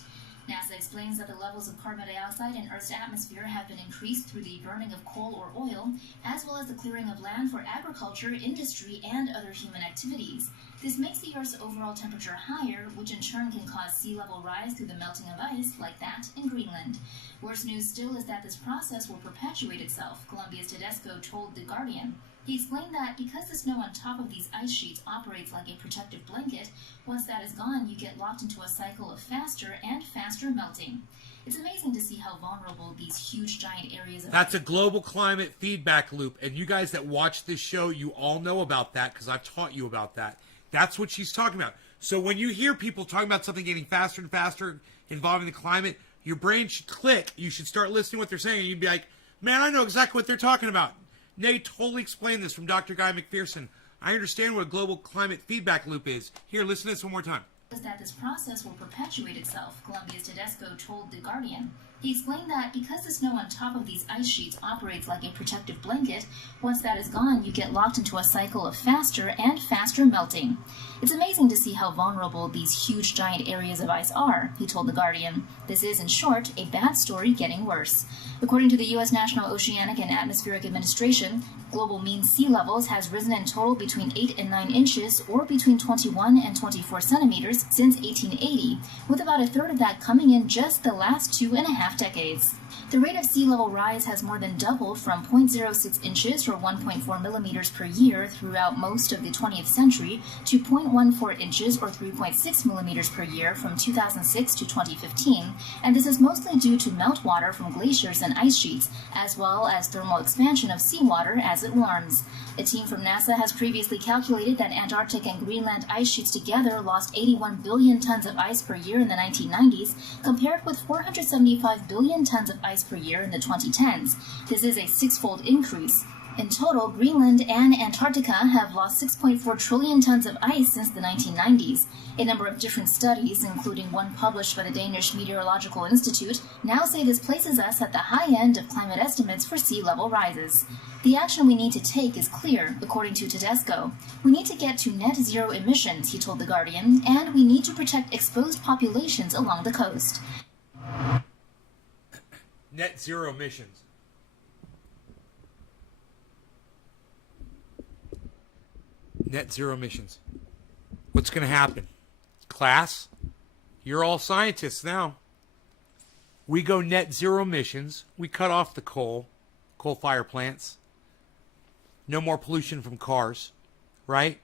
NASA explains that the levels of carbon dioxide in Earth's atmosphere have been increased through the burning of coal or oil, as well as the clearing of land for agriculture, industry, and other human activities. This makes the Earth's overall temperature higher, which in turn can cause sea level rise through the melting of ice, like that in Greenland. Worse news still is that this process will perpetuate itself, Columbia's Tedesco told The Guardian. He explained that because the snow on top of these ice sheets operates like a protective blanket, once that is gone, you get locked into a cycle of faster and faster melting. It's amazing to see how vulnerable these huge, giant areas of That's a global climate feedback loop, and you guys that watch this show, you all know about that because I've taught you about that. That's what she's talking about. So when you hear people talking about something getting faster and faster involving the climate, your brain should click. You should start listening to what they're saying, and you'd be like, man, I know exactly what they're talking about. They totally explained this from Dr. Guy McPherson. I understand what a global climate feedback loop is. Here, listen to this one more time. Is that this process will perpetuate itself, Columbia's Tedesco told The Guardian. He explained that because the snow on top of these ice sheets operates like a protective blanket, once that is gone, you get locked into a cycle of faster and faster melting. It's amazing to see how vulnerable these huge, giant areas of ice are, he told The Guardian. This is, in short, a bad story getting worse. According to the U.S. National Oceanic and Atmospheric Administration, global mean sea levels has risen in total between 8 and 9 inches, or between 21 and 24 centimeters, since 1880, with about a third of that coming in just the last 2.5 decades. The rate of sea level rise has more than doubled from 0.06 inches or 1.4 millimeters per year throughout most of the 20th century to 0.14 inches or 3.6 millimeters per year from 2006 to 2015, and this is mostly due to meltwater from glaciers and ice sheets, as well as thermal expansion of seawater as it warms. A team from NASA has previously calculated that Antarctic and Greenland ice sheets together lost 81 billion tons of ice per year in the 1990s, compared with 475 billion tons of ice per year in the 2010s. This is a six-fold increase. In total, Greenland and Antarctica have lost 6.4 trillion tons of ice since the 1990s. A number of different studies, including one published by the Danish Meteorological Institute, now say this places us at the high end of climate estimates for sea level rises. The action we need to take is clear, according to Tedesco. We need to get to net zero emissions, he told The Guardian, and we need to protect exposed populations along the coast. Net zero emissions. Net zero emissions. What's going to happen? Class, you're all scientists now. We go net zero emissions. We cut off the coal fire plants. No more pollution from cars, right?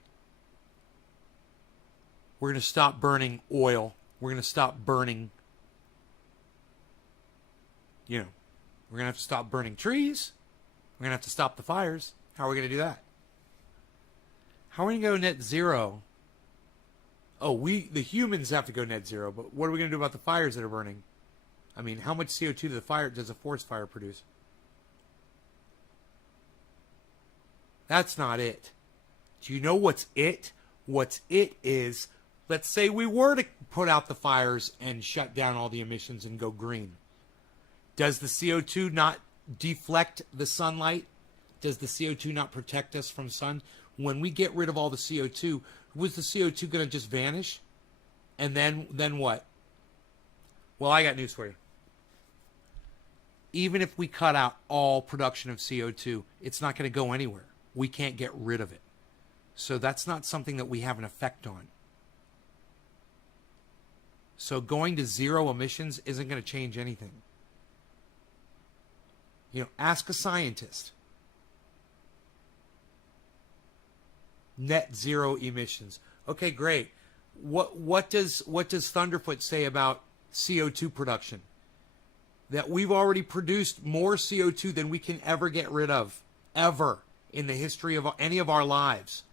We're going to stop burning oil. We're going to stop burning, we're going to have to stop burning trees. We're going to have to stop the fires. How are we going to do that? How are we going to go net zero? Oh, the humans have to go net zero, but what are we going to do about the fires that are burning? I mean, how much CO2 does a forest fire produce? That's not it. Do you know what's it? What's it is, let's say we were to put out the fires and shut down all the emissions and go green. Does the CO2 not deflect the sunlight? Does the CO2 not protect us from sun? When we get rid of all the CO2, was the CO2 going to just vanish? And then what? Well, I got news for you. Even if we cut out all production of CO2, it's not going to go anywhere. We can't get rid of it. So that's not something that we have an effect on. So going to zero emissions isn't going to change anything. Ask a scientist. Net zero emissions. Okay, great. What does Thunderfoot say about CO2 production? That we've already produced more CO2 than we can ever get rid of, ever, in the history of any of our lives.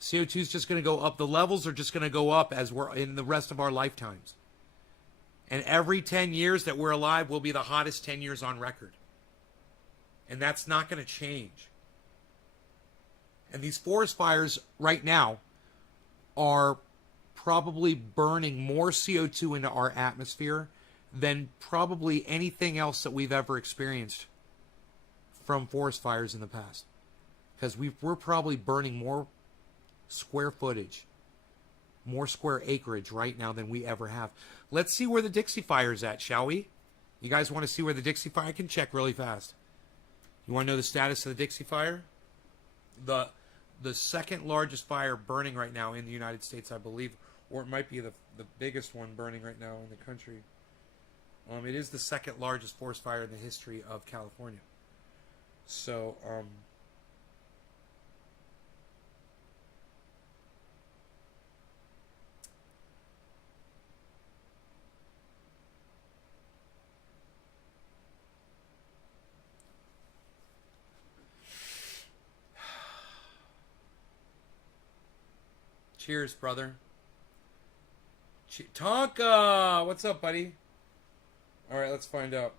CO2 is just going to go up. The levels are just going to go up as we're in the rest of our lifetimes. And every 10 years that we're alive will be the hottest 10 years on record. And that's not going to change. And these forest fires right now are probably burning more CO2 into our atmosphere than probably anything else that we've ever experienced from forest fires in the past. Because we're probably burning more square footage, more square acreage right now than we ever have. Let's see where the Dixie Fire is at, shall we? You guys want to see where the Dixie Fire? I can check really fast. You want to know the status of the Dixie Fire? The second largest fire burning right now in the United States, I believe, or it might be the biggest one burning right now in the country. It is the second largest forest fire in the history of California. So, cheers, brother. Tonka! What's up, buddy? Alright, let's find out.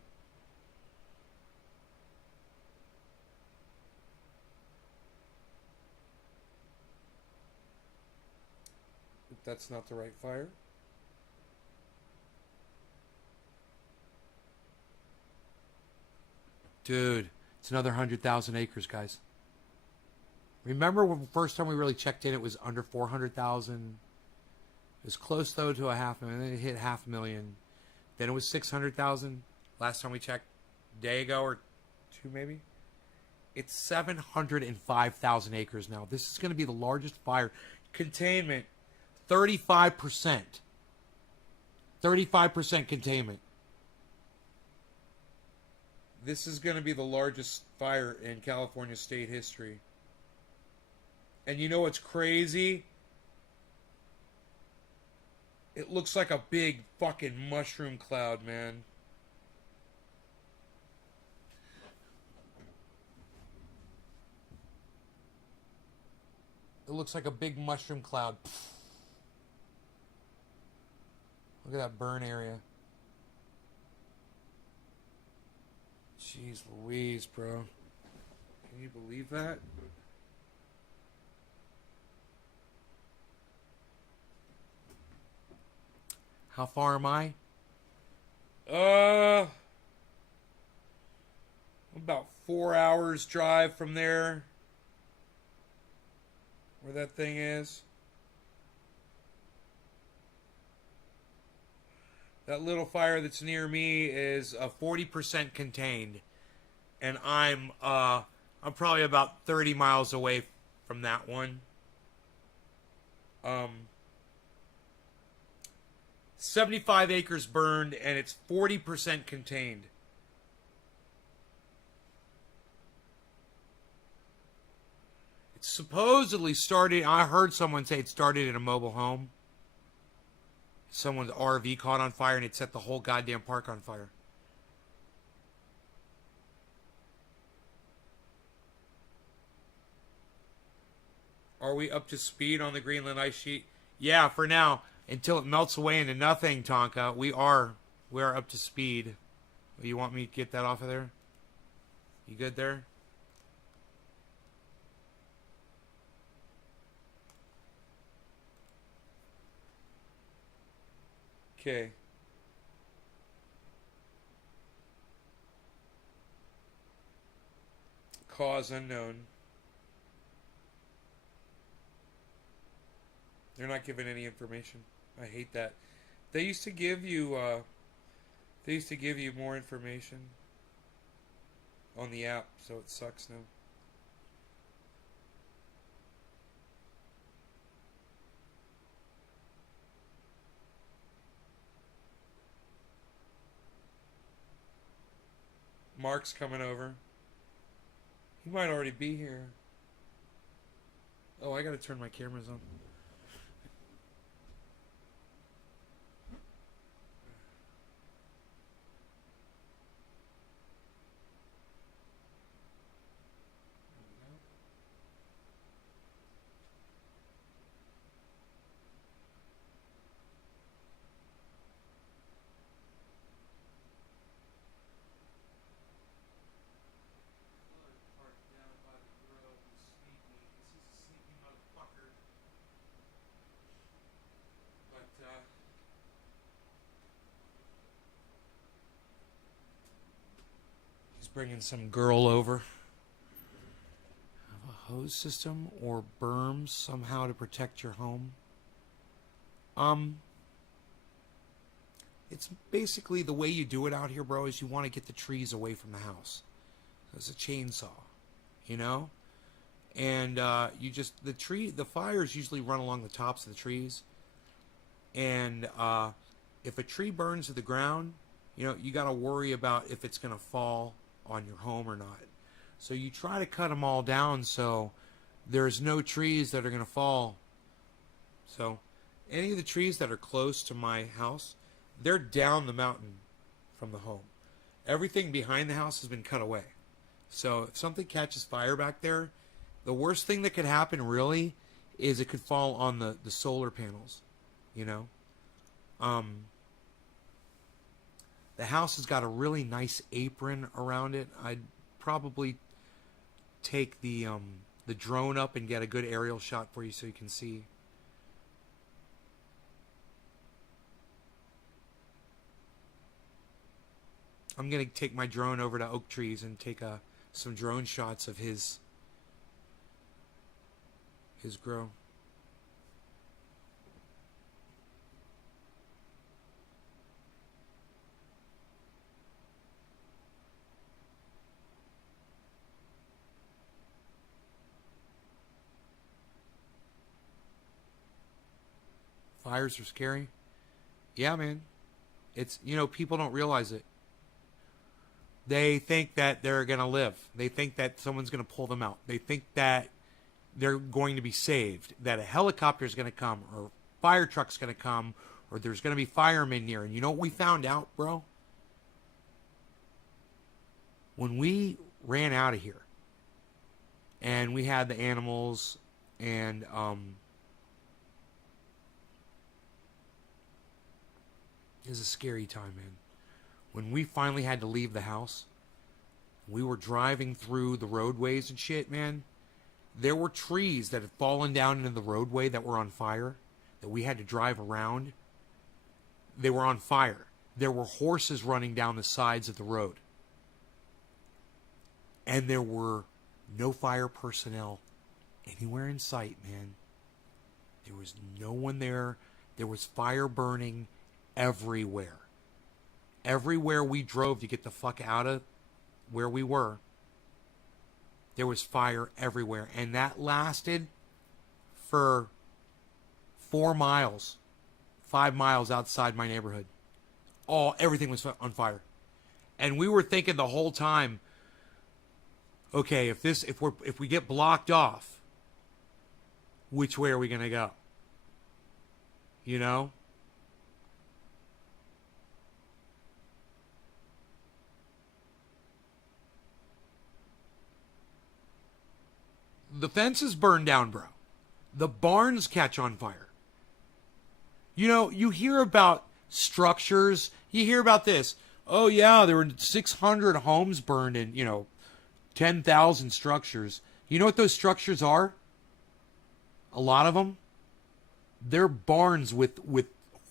That's not the right fire. Dude, it's another 100,000 acres, guys. Remember when the first time we really checked in, it was under 400,000. It was close, though, to a 500,000. Then it hit 500,000. Then it was 600,000. Last time we checked, a day ago or two maybe. It's 705,000 acres now. This is going to be the largest fire. Containment, 35%. 35% containment. This is going to be the largest fire in California state history. And you know what's crazy? It looks like a big fucking mushroom cloud, man. It looks like a big mushroom cloud. Look at that burn area. Jeez Louise, bro. Can you believe that? How far am I? About 4 hours drive from there. Where that thing is. That little fire that's near me is 40% contained. And I'm probably about 30 miles away from that one. 75 acres burned, and it's 40% contained. It supposedly started, I heard someone say it started in a mobile home. Someone's RV caught on fire, and it set the whole goddamn park on fire. Are we up to speed on the Greenland ice sheet? Yeah, for now. Until it melts away into nothing, Tonka, we are up to speed. You want me to get that off of there? You good there? Okay. Cause unknown. They're not giving any information. I hate that. They used to give you more information on the app, so it sucks now. Mark's coming over. He might already be here. Oh, I gotta turn my cameras on. Bringing some girl over. Have a hose system or berms somehow to protect your home. It's basically the way you do it out here, bro, is you want to get the trees away from the house. It's a chainsaw, you know? And the fires usually run along the tops of the trees. And if a tree burns to the ground, you know, you got to worry about if it's going to fall on your home or not. So you try to cut them all down so there's no trees that are going to fall. So any of the trees that are close to my house, they're down the mountain from the home. Everything behind the house has been cut away. So if something catches fire back there, the worst thing that could happen really is it could fall on the solar panels, you know. The house has got a really nice apron around it. I'd probably take the drone up and get a good aerial shot for you so you can see. I'm going to take my drone over to Oak Trees and take some drone shots of his grow. Fires are scary. Yeah, man. It's, you know, people don't realize it. They think that they're going to live. They think that someone's going to pull them out. They think that they're going to be saved, that a helicopter is going to come, or a fire truck's going to come, or there's going to be firemen near. And you know what we found out, bro? When we ran out of here, and we had the animals, and it was a scary time, man. When we finally had to leave the house, we were driving through the roadways and shit, man. There were trees that had fallen down into the roadway that were on fire, that we had to drive around. They were on fire. There were horses running down the sides of the road. And there were no fire personnel anywhere in sight, man. There was no one there. There was fire burning everywhere. Everywhere we drove to get the fuck out of where we were, there was fire everywhere. And that lasted for 4 miles, 5 miles outside my neighborhood. Everything was on fire. And we were thinking the whole time, okay, if we get blocked off, which way are we going to go? You know? The fences burn down, bro. The barns catch on fire. You know, you hear about structures. You hear about this. Oh, yeah, there were 600 homes burned in, 10,000 structures. You know what those structures are? A lot of them? They're barns with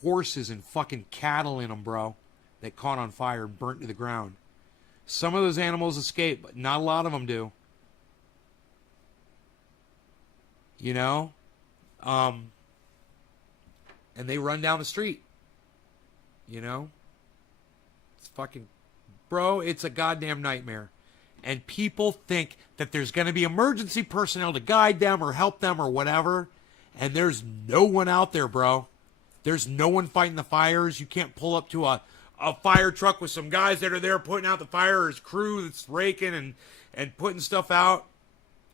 horses and fucking cattle in them, bro, that caught on fire and burnt to the ground. Some of those animals escape, but not a lot of them do. You know? And they run down the street. You know? It's fucking... Bro, it's a goddamn nightmare. And people think that there's going to be emergency personnel to guide them or help them or whatever. And there's no one out there, bro. There's no one fighting the fires. You can't pull up to a fire truck with some guys that are there putting out the fire, or his crew that's raking and putting stuff out.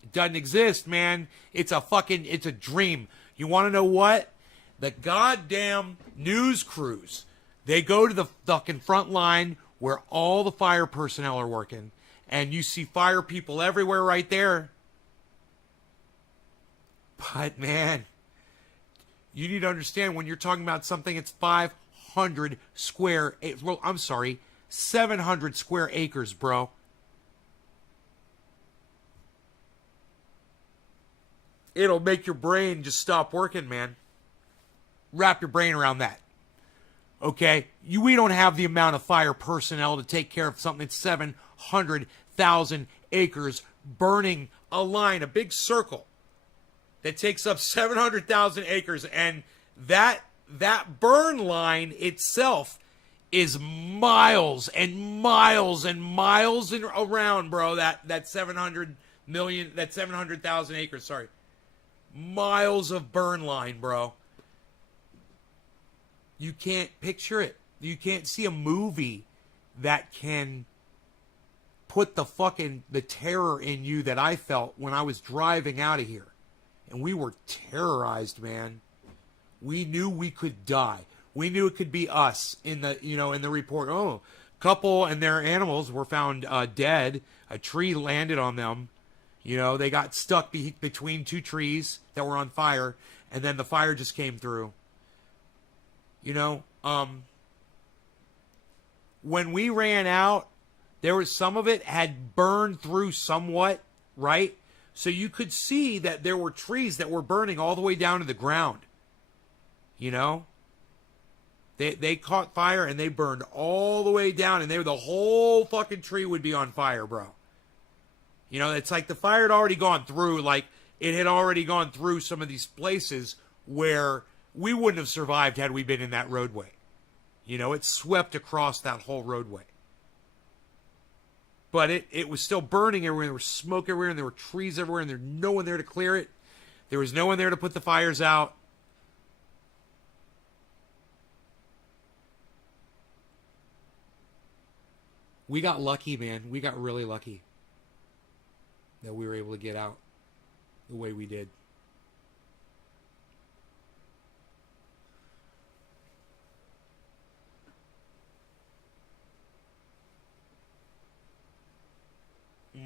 It doesn't exist, man. It's a dream. You want to know what? The goddamn news crews, they go to the fucking front line where all the fire personnel are working, and you see fire people everywhere right there. But, man, you need to understand, when you're talking about something that's 700 square acres, bro. It'll make your brain just stop working, man. Wrap your brain around that. Okay? We don't have the amount of fire personnel to take care of something that's 700,000 acres burning a line, a big circle that takes up 700,000 acres. And that burn line itself is miles and miles and miles around, bro. That 700,000 acres, sorry. Miles of burn line, bro. You can't picture it. You can't see a movie that can put the terror in you that I felt when I was driving out of here. And we were terrorized, man. We knew we could die. We knew it could be us in the report. Oh, a couple and their animals were found dead. A tree landed on them. They got stuck between two trees that were on fire, and then the fire just came through. When we ran out, there was some of it had burned through somewhat, right? So you could see that there were trees that were burning all the way down to the ground. They caught fire and they burned all the way down, and the whole fucking tree would be on fire, bro. It's like the fire had already gone through, like it had already gone through some of these places where we wouldn't have survived had we been in that roadway. It swept across that whole roadway. But it was still burning everywhere. There was smoke everywhere, and there were trees everywhere, and there was no one there to clear it. There was no one there to put the fires out. We got lucky, man. We got really lucky that we were able to get out the way we did.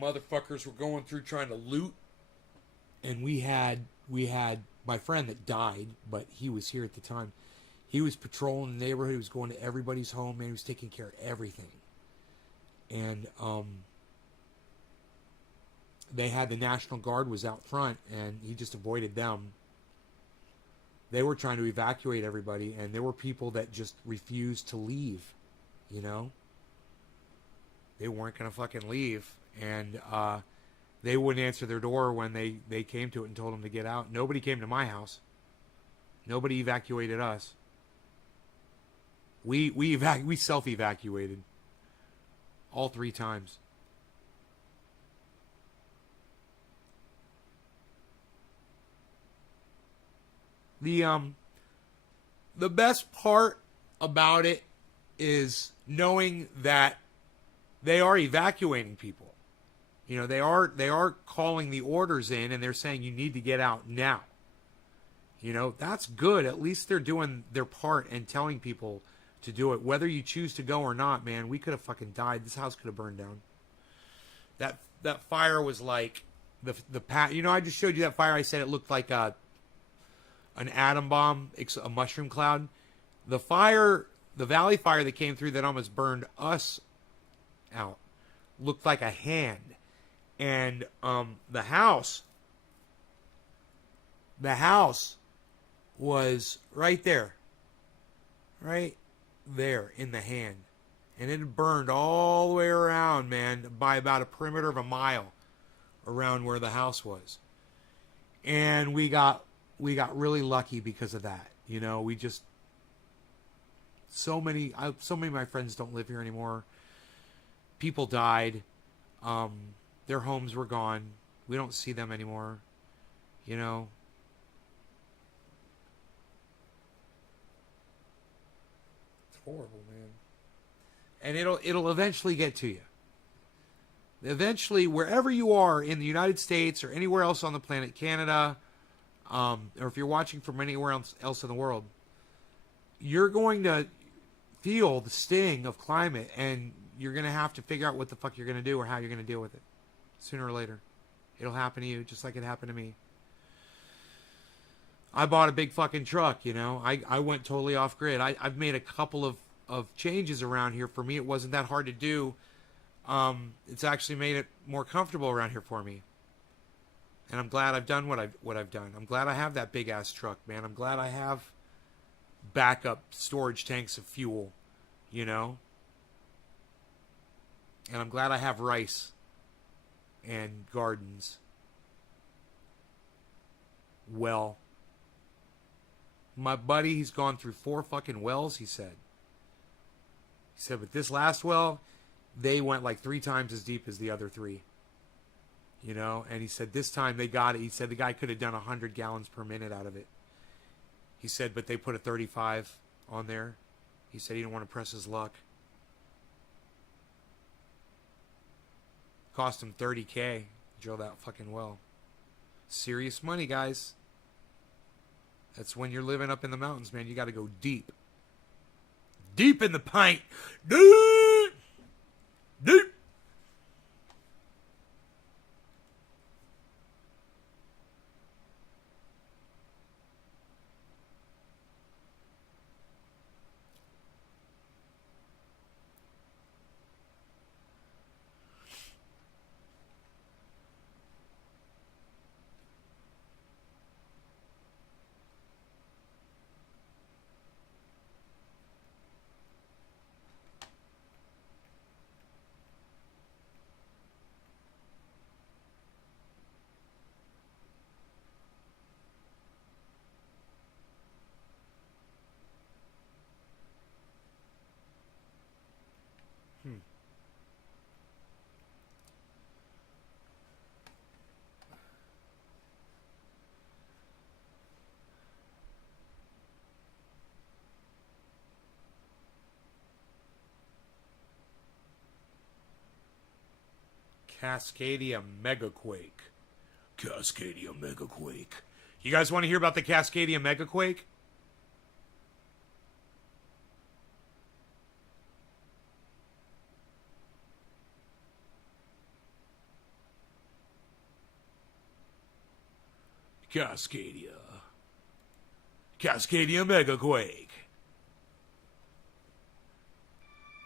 Motherfuckers were going through trying to loot, and we had my friend that died, but he was here at the time. He was patrolling the neighborhood. He was going to everybody's home, man. He was taking care of everything. And they had the National Guard was out front, and he just avoided them. They were trying to evacuate everybody, and there were people that just refused to leave, you know? They weren't going to fucking leave. And they wouldn't answer their door when they came to it and told them to get out. Nobody came to my house. Nobody evacuated us. We self-evacuated all 3 times. The best part about it is knowing that they are evacuating people. You know, they are calling the orders in, and they're saying you need to get out now. You know, that's good. At least they're doing their part and telling people to do it. Whether you choose to go or not, man, we could have fucking died. This house could have burned down. That fire was like you know, I just showed you that fire. I said it looked like an atom bomb, a mushroom cloud. The valley fire that came through that almost burned us out looked like a hand. And the house was right there in the hand, and it had burned all the way around, man, by about a perimeter of a mile around where the house was. And we got really lucky because of that. You know, we just so many of my friends don't live here anymore. People died. Their homes were gone. We don't see them anymore. You know. It's horrible, man. And it'll eventually get to you. Eventually, wherever you are in the United States or anywhere else on the planet, Canada, or if you're watching from anywhere else in the world, you're going to feel the sting of climate, and you're going to have to figure out what the fuck you're going to do or how you're going to deal with it. Sooner or later. It'll happen to you just like it happened to me. I bought a big fucking truck, you know. I went totally off grid. I've made a couple of changes around here. For me, it wasn't that hard to do. It's actually made it more comfortable around here for me. And I'm glad I've done what I've done. I'm glad I have that big ass truck, man. I'm glad I have backup storage tanks of fuel, you know. And I'm glad I have rice and gardens. Well, my buddy, he's gone through 4 fucking wells, he said. He said, but this last well, they went like 3 times as deep as the other 3. You know, and he said this time they got it. He said the guy could have done 100 gallons per minute out of it. He said, but they put a 35 on there. He said he didn't want to press his luck. Cost him $30,000 to drill that fucking well. Serious money, guys. That's when you're living up in the mountains, man. You got to go deep. Deep in the pint. Deep. Deep. Cascadia megaquake. Cascadia megaquake. You guys want to hear about the Cascadia megaquake? Cascadia megaquake.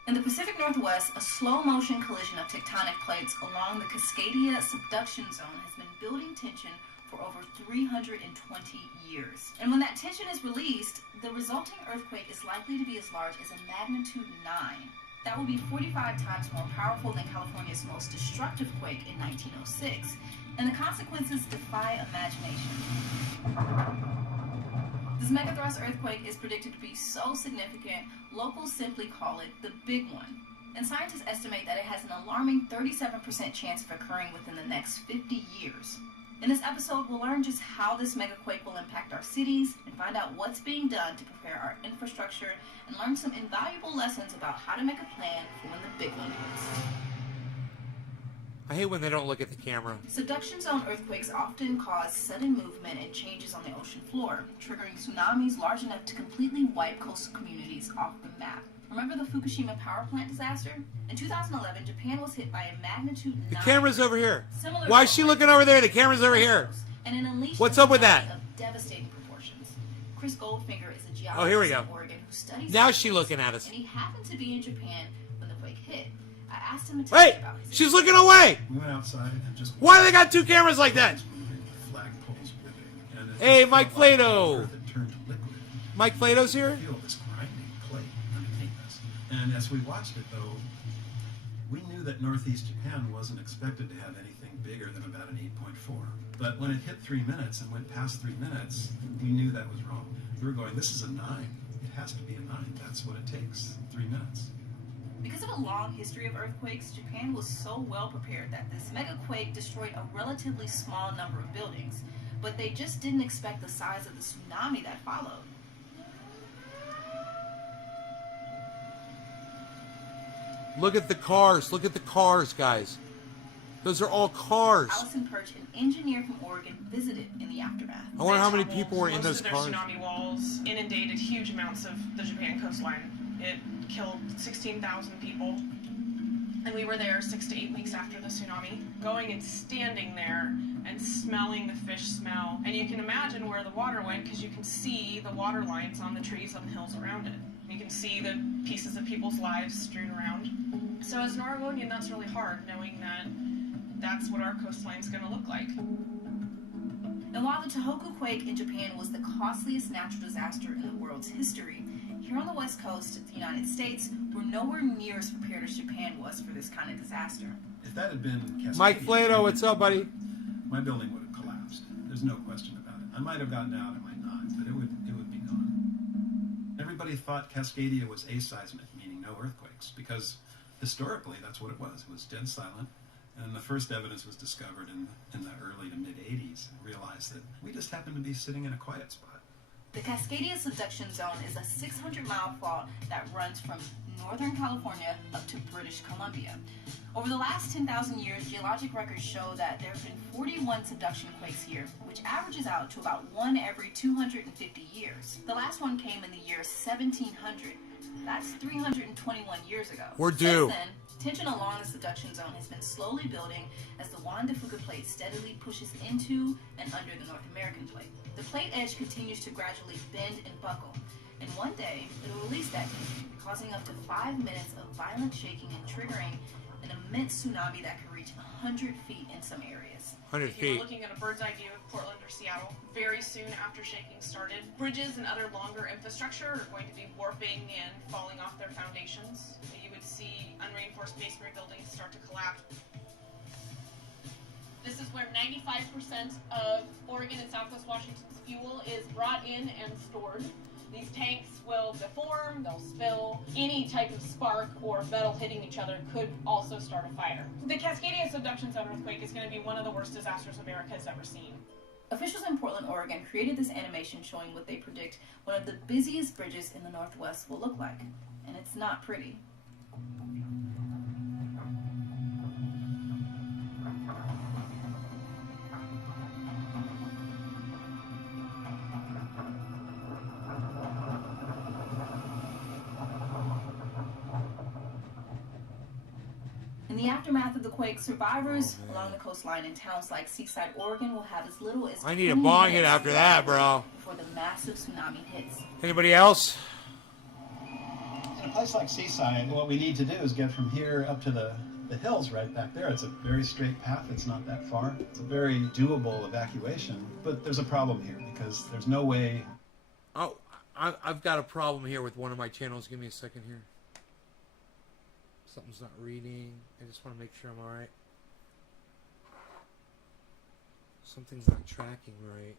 In the Pacific Northwest, a slow-motion collision of tectonic plates along the Cascadia subduction zone has been building tension for over 320 years. And when that tension is released, the resulting earthquake is likely to be as large as a magnitude 9. That will be 45 times more powerful than California's most destructive quake in 1906, and the consequences defy imagination. This megathrust earthquake is predicted to be so significant, locals simply call it the Big One. And scientists estimate that it has an alarming 37% chance of occurring within the next 50 years. In this episode, we'll learn just how this megaquake will impact our cities and find out what's being done to prepare our infrastructure and learn some invaluable lessons about how to make a plan for when the big one hits. I hate when they don't look at the camera. Subduction zone earthquakes often cause sudden movement and changes on the ocean floor, triggering tsunamis large enough to completely wipe coastal communities off the map. Remember the Fukushima power plant disaster? In 2011, Japan was hit by a magnitude 9. The camera's over here. Similar Why is she looking over there? The camera's over here. And an unleashed What's up with that? of devastating proportions. Chris Goldfinger is a geologist Oh, here we go. in Oregon who studies Now earthquakes, she's looking at us. and he happened to be in Japan when the quake hit. I asked him to Wait! tell me about his She's looking away! We went outside and just Why they got two cameras like that? flagpoles whipping. And it Hey, just Mike felt like Flato. earth had turned to liquid. Mike Plato's You here? feel this grinding plate underneath us. And as we watched it, though, we knew that Northeast Japan wasn't expected to have anything bigger than about an 8.4. But when it hit 3 minutes and went past 3 minutes, we knew that was wrong. We were going, this is a 9. It has to be a 9. That's what it takes, 3 minutes. Because of a long history of earthquakes, Japan was so well prepared that this megaquake destroyed a relatively small number of buildings, but they just didn't expect the size of the tsunami that followed. Look at the cars. Look at the cars, guys. Those are all cars. Allison Perch, an engineer from Oregon, visited in the aftermath. I wonder how many people were in Most those of their cars. tsunami walls inundated huge amounts of the Japan coastline. It killed 16,000 people. And we were there 6 to 8 weeks after the tsunami, going and standing there and smelling the fish smell. And you can imagine where the water went because you can see the water lines on the trees on the hills around it. You can see the pieces of people's lives strewn around. So as an Oregonian, that's really hard, knowing that that's what our coastline's going to look like. And while the Tohoku quake in Japan was the costliest natural disaster in the world's history, here on the west coast of the United States, we're nowhere near as prepared as Japan was for this kind of disaster. If that had been Cascadia, Mike Flato, what's up, buddy? my building would have collapsed. There's no question about it. I might have gotten out, I might not, but it would be gone. Everybody thought Cascadia was aseismic, meaning no earthquakes, because historically that's what it was. It was dead silent, and the first evidence was discovered in the early to mid 80s. Realized that we just happened to be sitting in a quiet spot. The Cascadia subduction zone is a 600-mile fault that runs from Northern California up to British Columbia. Over the last 10,000 years, geologic records show that there have been 41 subduction quakes here, which averages out to about one every 250 years. The last one came in the year 1700. That's 321 years ago. We're due. Since then, tension along the subduction zone has been slowly building as the Juan de Fuca plate steadily pushes into and under the North American plate. The plate edge continues to gradually bend and buckle, and one day it will release that tension, causing up to 5 minutes of violent shaking and triggering an immense tsunami that can reach 100 feet in some areas. 100 If you were feet. looking at a bird's eye view of Portland or Seattle, very soon after shaking started, bridges and other longer infrastructure are going to be warping and falling off their foundations. You would see unreinforced masonry buildings start to collapse. This is where 95% of Oregon and Southwest Washington's fuel is brought in and stored. These tanks will deform, they'll spill. Any type of spark or metal hitting each other could also start a fire. The Cascadia subduction zone earthquake is going to be one of the worst disasters America has ever seen. Officials in Portland, Oregon created this animation showing what they predict one of the busiest bridges in the Northwest will look like. And it's not pretty. In the aftermath of the quake, survivors along the coastline in towns like Seaside, Oregon will have as little as I need a 20 bong hit minutes after that, bro. before the massive tsunami hits. Anybody else? In a place like Seaside, what we need to do is get from here up to the hills right back there. It's a very straight path. It's not that far. It's a very doable evacuation, but there's a problem here because there's no way. Oh, I've got a problem here with one of my channels. Give me a second here. Something's not reading. I just want to make sure I'm all right. Something's not tracking right.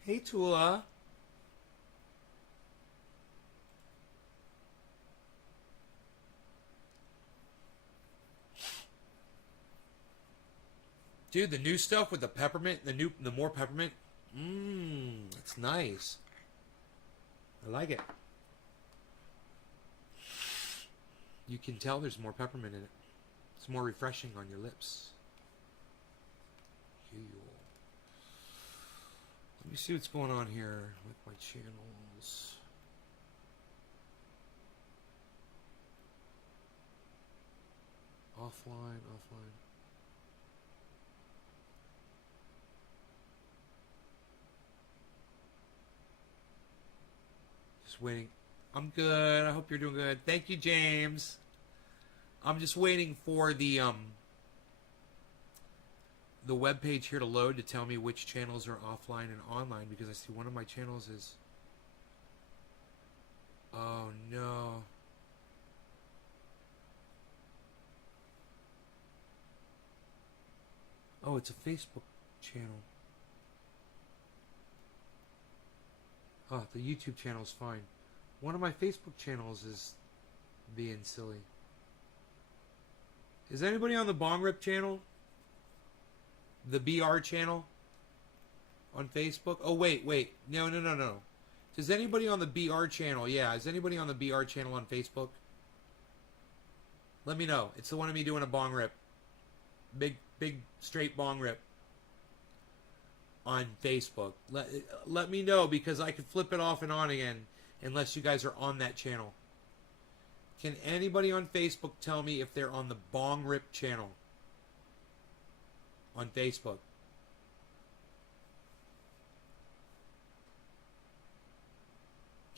Hey, Tula. Dude, the new stuff with the peppermint, the more peppermint. It's nice. I like it. You can tell there's more peppermint in it. It's more refreshing on your lips. Let me see what's going on here with my channels. Offline. Just waiting. I'm good. I hope you're doing good. Thank you, James. I'm just waiting for the web page here to load to tell me which channels are offline and online, because I see one of my channels is... Oh no. Oh, it's a Facebook channel. Oh, the YouTube channel is fine. One of my Facebook channels is being silly. Is anybody on the Bong Rip channel? The BR channel on Facebook? Oh, wait. No. Does anybody on the BR channel? Yeah, is anybody on the BR channel on Facebook? Let me know. It's the one of me doing a bong rip. Big straight bong rip on Facebook. Let me know, because I can flip it off and on again unless you guys are on that channel. Can anybody on Facebook tell me if they're on the Bong Rip channel on Facebook?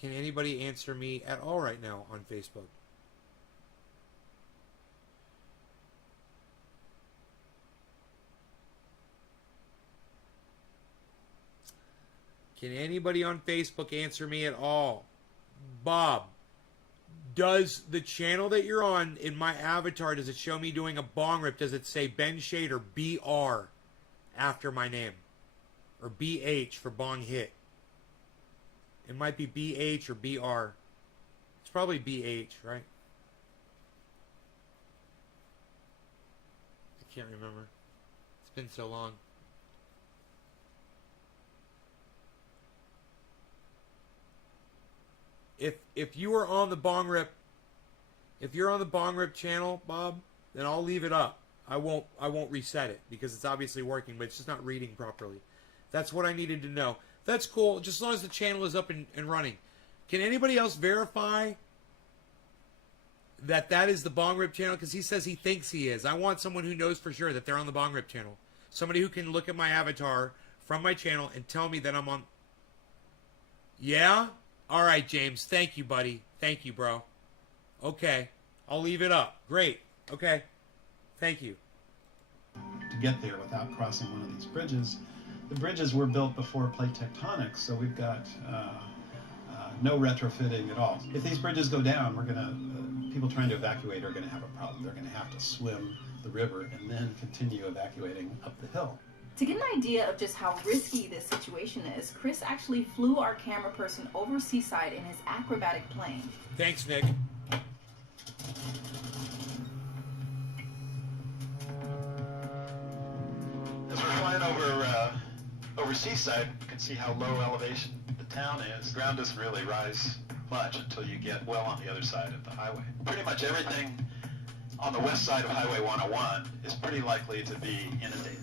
Can anybody answer me at all right now on Facebook? Can anybody on Facebook answer me at all? Bob, does the channel that you're on in my avatar, does it show me doing a bong rip? Does it say Ben Shade or BR after my name? Or BH for bong hit? It might be BH or BR. It's probably BH, right? I can't remember. It's been so long. If you are on the Bong Rip, if you're on the Bong Rip channel, Bob, then I'll leave it up. I won't reset it because it's obviously working, but it's just not reading properly. That's what I needed to know. That's cool, just as long as the channel is up and running. Can anybody else verify that that is the Bong Rip channel? Because he says he thinks he is. I want someone who knows for sure that they're on the Bong Rip channel. Somebody who can look at my avatar from my channel and tell me that I'm on... Yeah? All right, James. Thank you, buddy. Thank you, bro. Okay. I'll leave it up. Great. Okay. Thank you. To get there without crossing one of these bridges. The bridges were built before plate tectonics, so we've got no retrofitting at all. If these bridges go down, we're gonna people trying to evacuate are gonna have a problem. They're gonna have to swim the river and then continue evacuating up the hill. To get an idea of just how risky this situation is, Chris actually flew our camera person over Seaside in his acrobatic plane. Thanks, Nick. As we're flying over Seaside, you can see how low elevation the town is. The ground doesn't really rise much until you get well on the other side of the highway. Pretty much everything on the west side of Highway 101 is pretty likely to be inundated.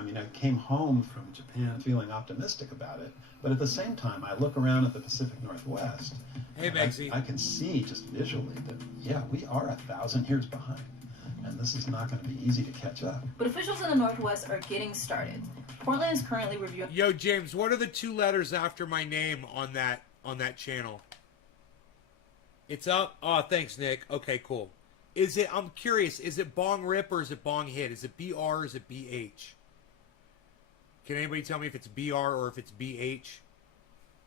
I mean, I came home from Japan feeling optimistic about it, but at the same time, I look around at the Pacific Northwest. Hey, Megsy. I can see just visually that, yeah, we are 1,000 years behind, and this is not going to be easy to catch up. But officials in the Northwest are getting started. Portland is currently reviewing... Yo, James, what are the 2 letters after my name on that channel? It's up. Oh, thanks, Nick. Okay, cool. Is it? I'm curious. Is it Bong Rip or is it Bong Hit? Is it BR or is it BH? Can anybody tell me if it's BR or if it's BH?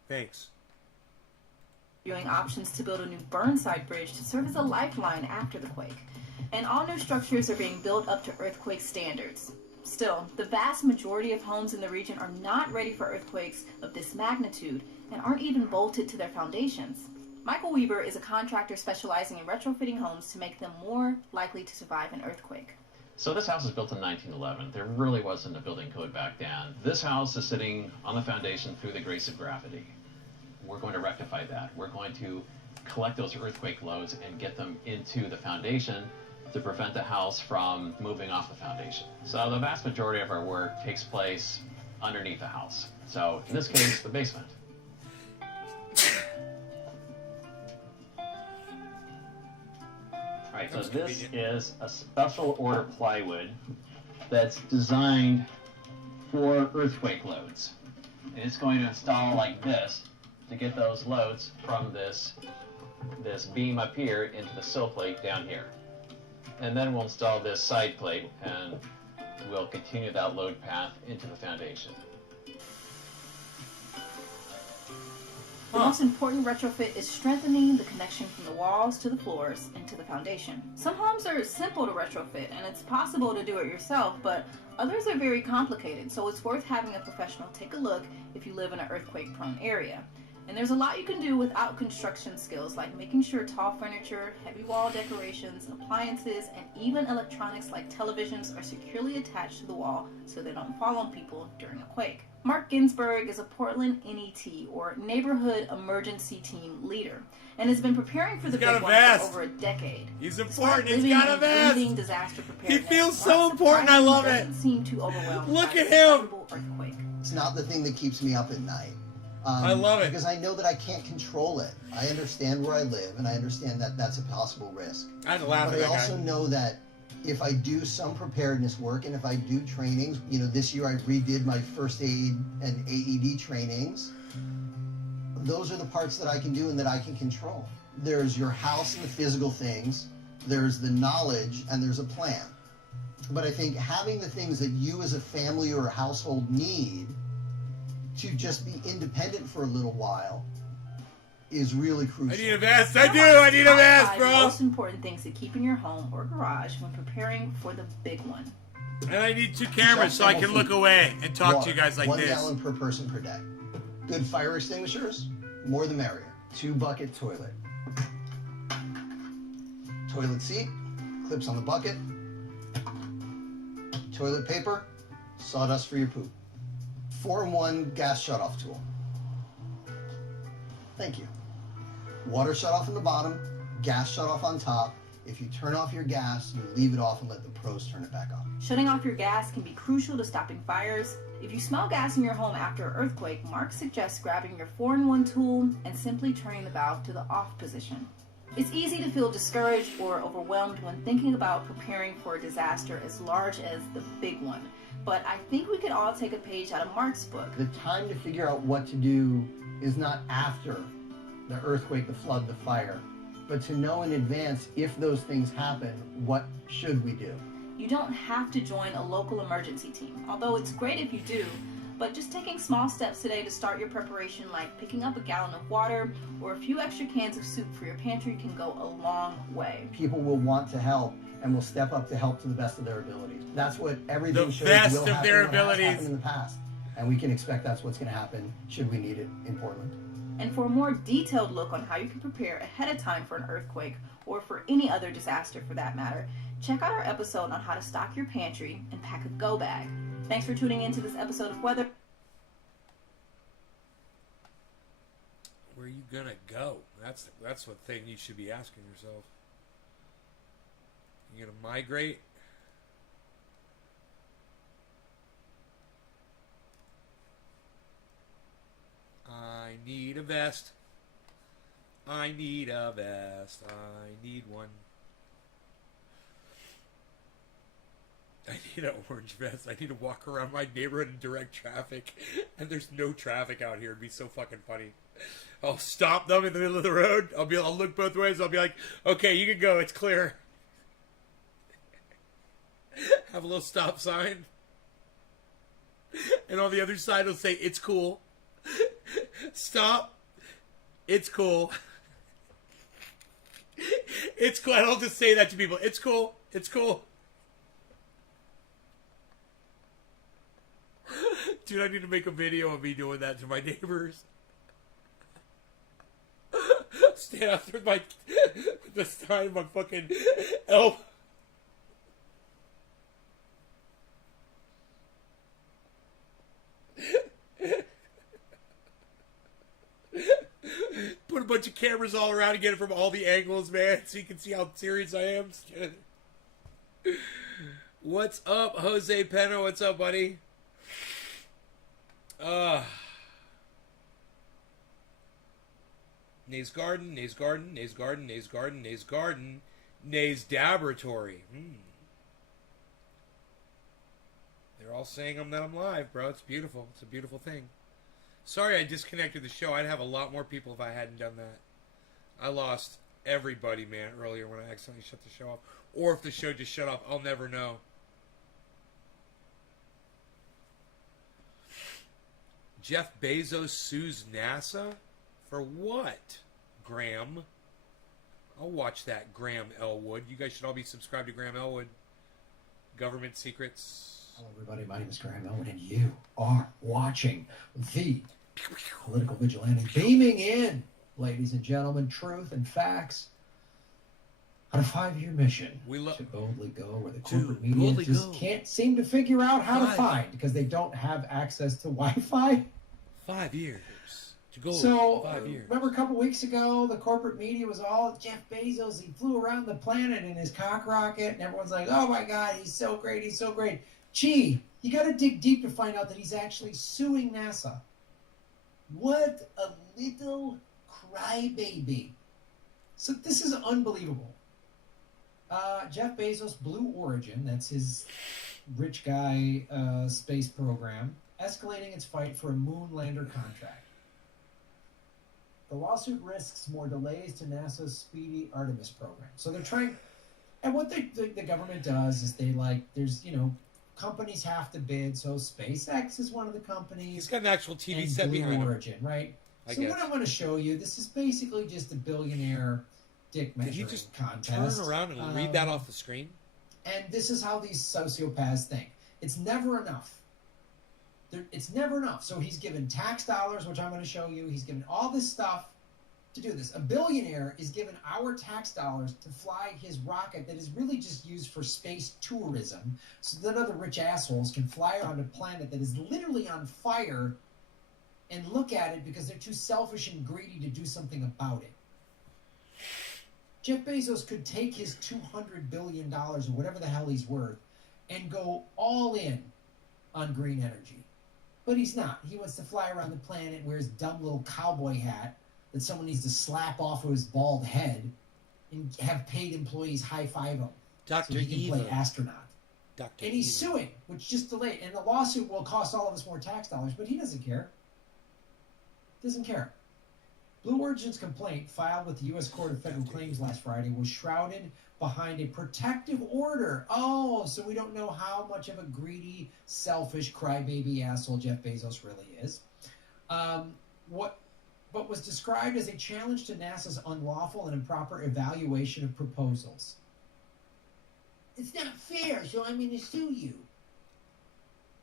Thanks. Reviewing options to build a new Burnside Bridge to serve as a lifeline after the quake. And all new structures are being built up to earthquake standards. Still, the vast majority of homes in the region are not ready for earthquakes of this magnitude and aren't even bolted to their foundations. Michael Weaver is a contractor specializing in retrofitting homes to make them more likely to survive an earthquake. So this house was built in 1911. There really wasn't a building code back then. This house is sitting on the foundation through the grace of gravity. We're going to rectify that. We're going to collect those earthquake loads and get them into the foundation to prevent the house from moving off the foundation. So the vast majority of our work takes place underneath the house. So in this case, the basement. Right, so this is a special order plywood that's designed for earthquake loads. And it's going to install like this to get those loads from this beam up here into the sill plate down here. And then we'll install this side plate and we'll continue that load path into the foundation. The most important retrofit is strengthening the connection from the walls to the floors and to the foundation. Some homes are simple to retrofit and it's possible to do it yourself, but others are very complicated, so it's worth having a professional take a look if you live in an earthquake-prone area. And there's a lot you can do without construction skills, like making sure tall furniture, heavy wall decorations, appliances, and even electronics like televisions are securely attached to the wall so they don't fall on people during a quake. Mark Ginsburg is a Portland NET, or Neighborhood Emergency Team leader, and has been preparing for the big one for over a decade. He's important. He's got a vest. Disaster He feels so important. I love it. Doesn't seem too overwhelmed. Look at him. Earthquake. It's not the thing that keeps me up at night. I love it. Because I know that I can't control it. I understand where I live, and I understand that that's a possible risk. I'd laugh but at that I also know that if I do some preparedness work, and if I do trainings, you know, this year I redid my first aid and AED trainings, those are the parts that I can do and that I can control. There's your house and the physical things, there's the knowledge, and there's a plan. But I think having the things that you as a family or a household need to just be independent for a little while is really crucial. I need a vest. I do. I need a vest, bro. The most important things to keep in your home or garage when preparing for the big one. And I need 2 cameras so I can look away and talk to you guys like 1 this. 1 gallon per person per day. Good fire extinguishers, more the merrier. 2-bucket toilet. Toilet seat, clips on the bucket. Toilet paper, sawdust for your poop. 4-in-1 gas shutoff tool. Thank you. Water shutoff on the bottom, gas shutoff on top. If you turn off your gas, you leave it off and let the pros turn it back on. Shutting off your gas can be crucial to stopping fires. If you smell gas in your home after an earthquake, Mark suggests grabbing your 4-in-1 tool and simply turning the valve to the off position. It's easy to feel discouraged or overwhelmed when thinking about preparing for a disaster as large as the big one. But I think we could all take a page out of Mark's book. The time to figure out what to do is not after the earthquake, the flood, the fire, but to know in advance if those things happen, what should we do? You don't have to join a local emergency team, although it's great if you do, but just taking small steps today to start your preparation, like picking up a gallon of water or a few extra cans of soup for your pantry, can go a long way. People will want to help and will step up to help to the best of their abilities. That's what everything shows best will of happen, their what has abilities. happened in the past. And we can expect that's what's going to happen should we need it in Portland. And for a more detailed look on how you can prepare ahead of time for an earthquake, or for any other disaster for that matter, check out our episode on how to stock your pantry and pack a go bag. Thanks for tuning in to this episode of Weather. Where are you gonna go? That's the thing you should be asking yourself. You gonna migrate? I need a vest. I need a vest. I need one. I need an orange vest. I need to walk around my neighborhood in direct traffic. And there's no traffic out here. It'd be so fucking funny. I'll stop them in the middle of the road. I'll look both ways. I'll be like, okay, you can go. It's clear. Have a little stop sign. And on the other side, it'll say, it's cool. Stop. It's cool. It's cool. And I'll just say that to people. It's cool. It's cool. Dude, I need to make a video of me doing that to my neighbors. Stand out there with the sign of my fucking elbow. Put a bunch of cameras all around and get it from all the angles, man, so you can see how serious I am. What's up, Jose Pena? What's up, buddy? Nays Garden, Nays Garden, Nays Garden, Nays Garden, Nays Garden, Nays Laboratory. They're all saying that I'm live, bro. It's beautiful. It's a beautiful thing. Sorry I disconnected the show. I'd have a lot more people if I hadn't done that. I lost everybody, man, earlier when I accidentally shut the show off. Or if the show just shut off, I'll never know. Jeff Bezos sues NASA? For what, Graham? I'll watch that, Graham Elwood. You guys should all be subscribed to Graham Elwood. Government Secrets. Hello, everybody. My name is Graham Elwood, and you are watching the Political Vigilante. Beaming in, ladies and gentlemen, truth and facts on a 5-year mission to boldly go where the corporate media just can't seem to figure out how to find because they don't have access to Wi-Fi. 5 years. To go So, 5 years. remember a couple weeks ago, the corporate media was all Jeff Bezos. He flew around the planet in his cock rocket, and everyone's like, oh my God, he's so great, he's so great. Gee, you got to dig deep to find out that he's actually suing NASA. What a little crybaby. So this is unbelievable. Jeff Bezos, Blue Origin, that's his rich guy space program, escalating its fight for a moon lander contract. The lawsuit risks more delays to NASA's speedy Artemis program. So they're trying, and what the government does is there's, companies have to bid. So SpaceX is one of the companies. He's got an actual TV set Blue behind Origin, him. right? I So guess. what I want to show you, this is basically just a billionaire dick Did you measuring just contest. turn around and read that off the screen? And this is how these sociopaths think. It's never enough. It's never enough. So he's given tax dollars, which I'm going to show you. He's given all this stuff to do this. A billionaire is given our tax dollars to fly his rocket that is really just used for space tourism so that other rich assholes can fly around a planet that is literally on fire and look at it because they're too selfish and greedy to do something about it. Jeff Bezos could take his $200 billion or whatever the hell he's worth and go all in on green energy. But he's not. He wants to fly around the planet and wear his dumb little cowboy hat that someone needs to slap off of his bald head and have paid employees high-five him Dr. so he can Evil. play astronaut. Dr. And he's suing, which just delayed. And the lawsuit will cost all of us more tax dollars, but he doesn't care. Doesn't care. Blue Origin's complaint, filed with the U.S. Court of Federal Claims last Friday, was shrouded behind a protective order. Oh, so we don't know how much of a greedy, selfish, crybaby asshole Jeff Bezos really is. What was described as a challenge to NASA's unlawful and improper evaluation of proposals. It's not fair, so I'm going to sue you.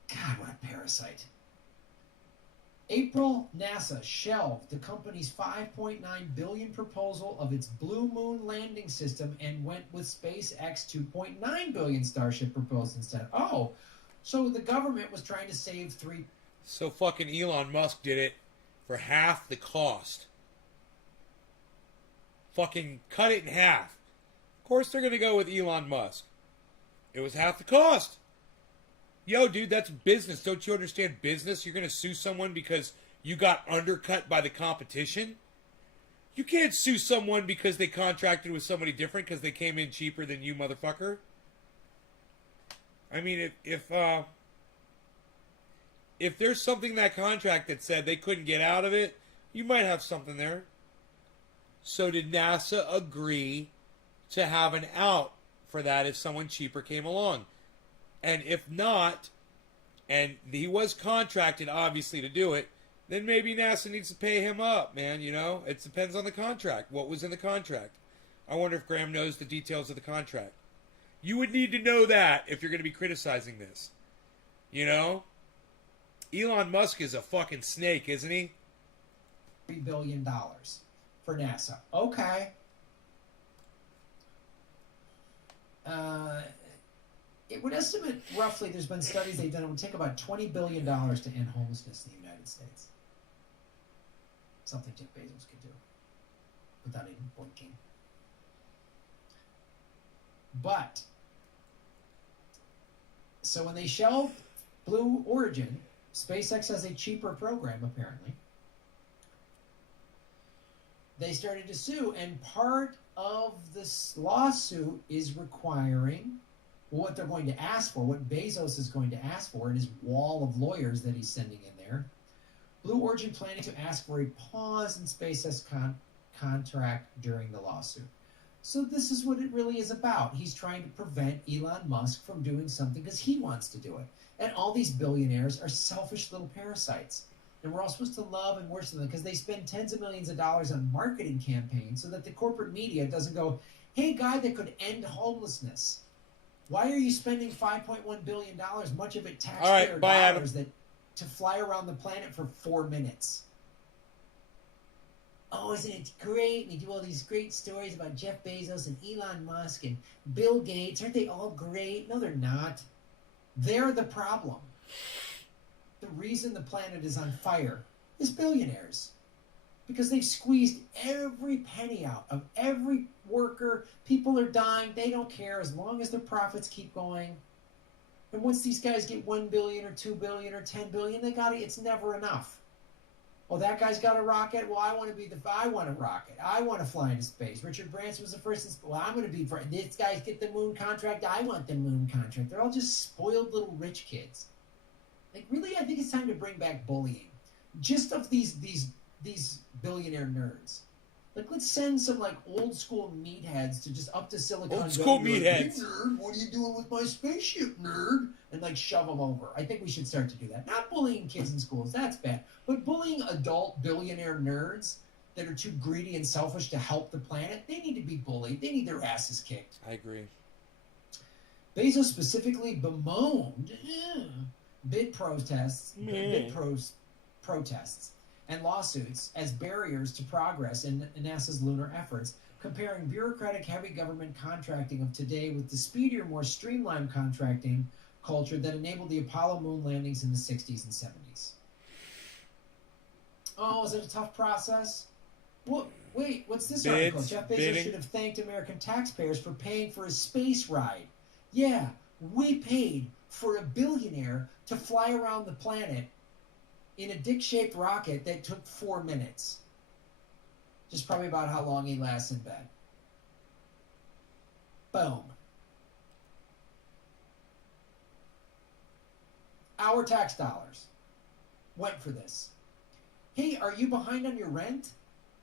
God, what a parasite. April, NASA shelved the company's $5.9 billion proposal of its Blue Moon landing system and went with SpaceX $2.9 billion Starship proposal instead. Oh, so the government was trying to save So fucking Elon Musk did it for half the cost. Fucking cut it in half. Of course they're going to go with Elon Musk. It was half the cost. Yo, dude, that's business. Don't you understand business? You're going to sue someone because you got undercut by the competition. You can't sue someone because they contracted with somebody different because they came in cheaper than you, motherfucker. I mean, if there's something in that contract that said they couldn't get out of it, you might have something there. So did NASA agree to have an out for that if someone cheaper came along? And if not, and he was contracted obviously to do it, then maybe NASA needs to pay him up, man, you know? It depends on the contract, what was in the contract. I wonder if Graham knows the details of the contract. You would need to know that if you're going to be criticizing this. You know? Elon Musk is a fucking snake, isn't he? $3 billion for NASA. Okay. It would estimate roughly, there's been studies they've done, it would take about $20 billion to end homelessness in the United States. Something Jeff Bezos could do without even blinking. But, so when they shelved Blue Origin, SpaceX has a cheaper program apparently. They started to sue, and part of this lawsuit is requiring what they're going to ask for, what Bezos is going to ask for in his wall of lawyers that he's sending in there. Blue Origin planning to ask for a pause in SpaceX contract during the lawsuit. So this is what it really is about. He's trying to prevent Elon Musk from doing something because he wants to do it. And all these billionaires are selfish little parasites. And we're all supposed to love and worship them because they spend tens of millions of dollars on marketing campaigns so that the corporate media doesn't go, hey, guy that could end homelessness. Why are you spending $5.1 billion, much of it taxpayer dollars, to fly around the planet for 4 minutes? Oh, isn't it great? We do all these great stories about Jeff Bezos and Elon Musk and Bill Gates. Aren't they all great? No, they're not. They're the problem. The reason the planet is on fire is billionaires. Because they've squeezed every penny out of every worker. People are dying. They don't care as long as their profits keep going. And once these guys get 1 billion or 2 billion or 10 billion, it's never enough. Oh, that guy's got a rocket. Well, I want a rocket. I want to fly into space. Richard Branson was the first. Well, I'm going to be. This guy's get the moon contract. I want the moon contract. They're all just spoiled little rich kids. Like, really, I think it's time to bring back bullying. Just of these billionaire nerds. Like, let's send some, like, old school meatheads to just up to Silicon Valley. Old school meatheads. Hey, nerd, what are you doing with my spaceship, nerd? And, like, shove them over. I think we should start to do that. Not bullying kids in schools. That's bad. But bullying adult billionaire nerds that are too greedy and selfish to help the planet, they need to be bullied. They need their asses kicked. I agree. Bezos specifically bemoaned bid protests and lawsuits as barriers to progress in NASA's lunar efforts, comparing bureaucratic heavy government contracting of today with the speedier, more streamlined contracting culture that enabled the Apollo moon landings in the 60s and 70s. Oh, is it a tough process? Well, wait, what's this article? Jeff Bezos should have thanked American taxpayers for paying for his space ride. Yeah, we paid for a billionaire to fly around the planet in a dick-shaped rocket that took 4 minutes. Just probably about how long he lasts in bed. Boom. Our tax dollars went for this. Hey, are you behind on your rent?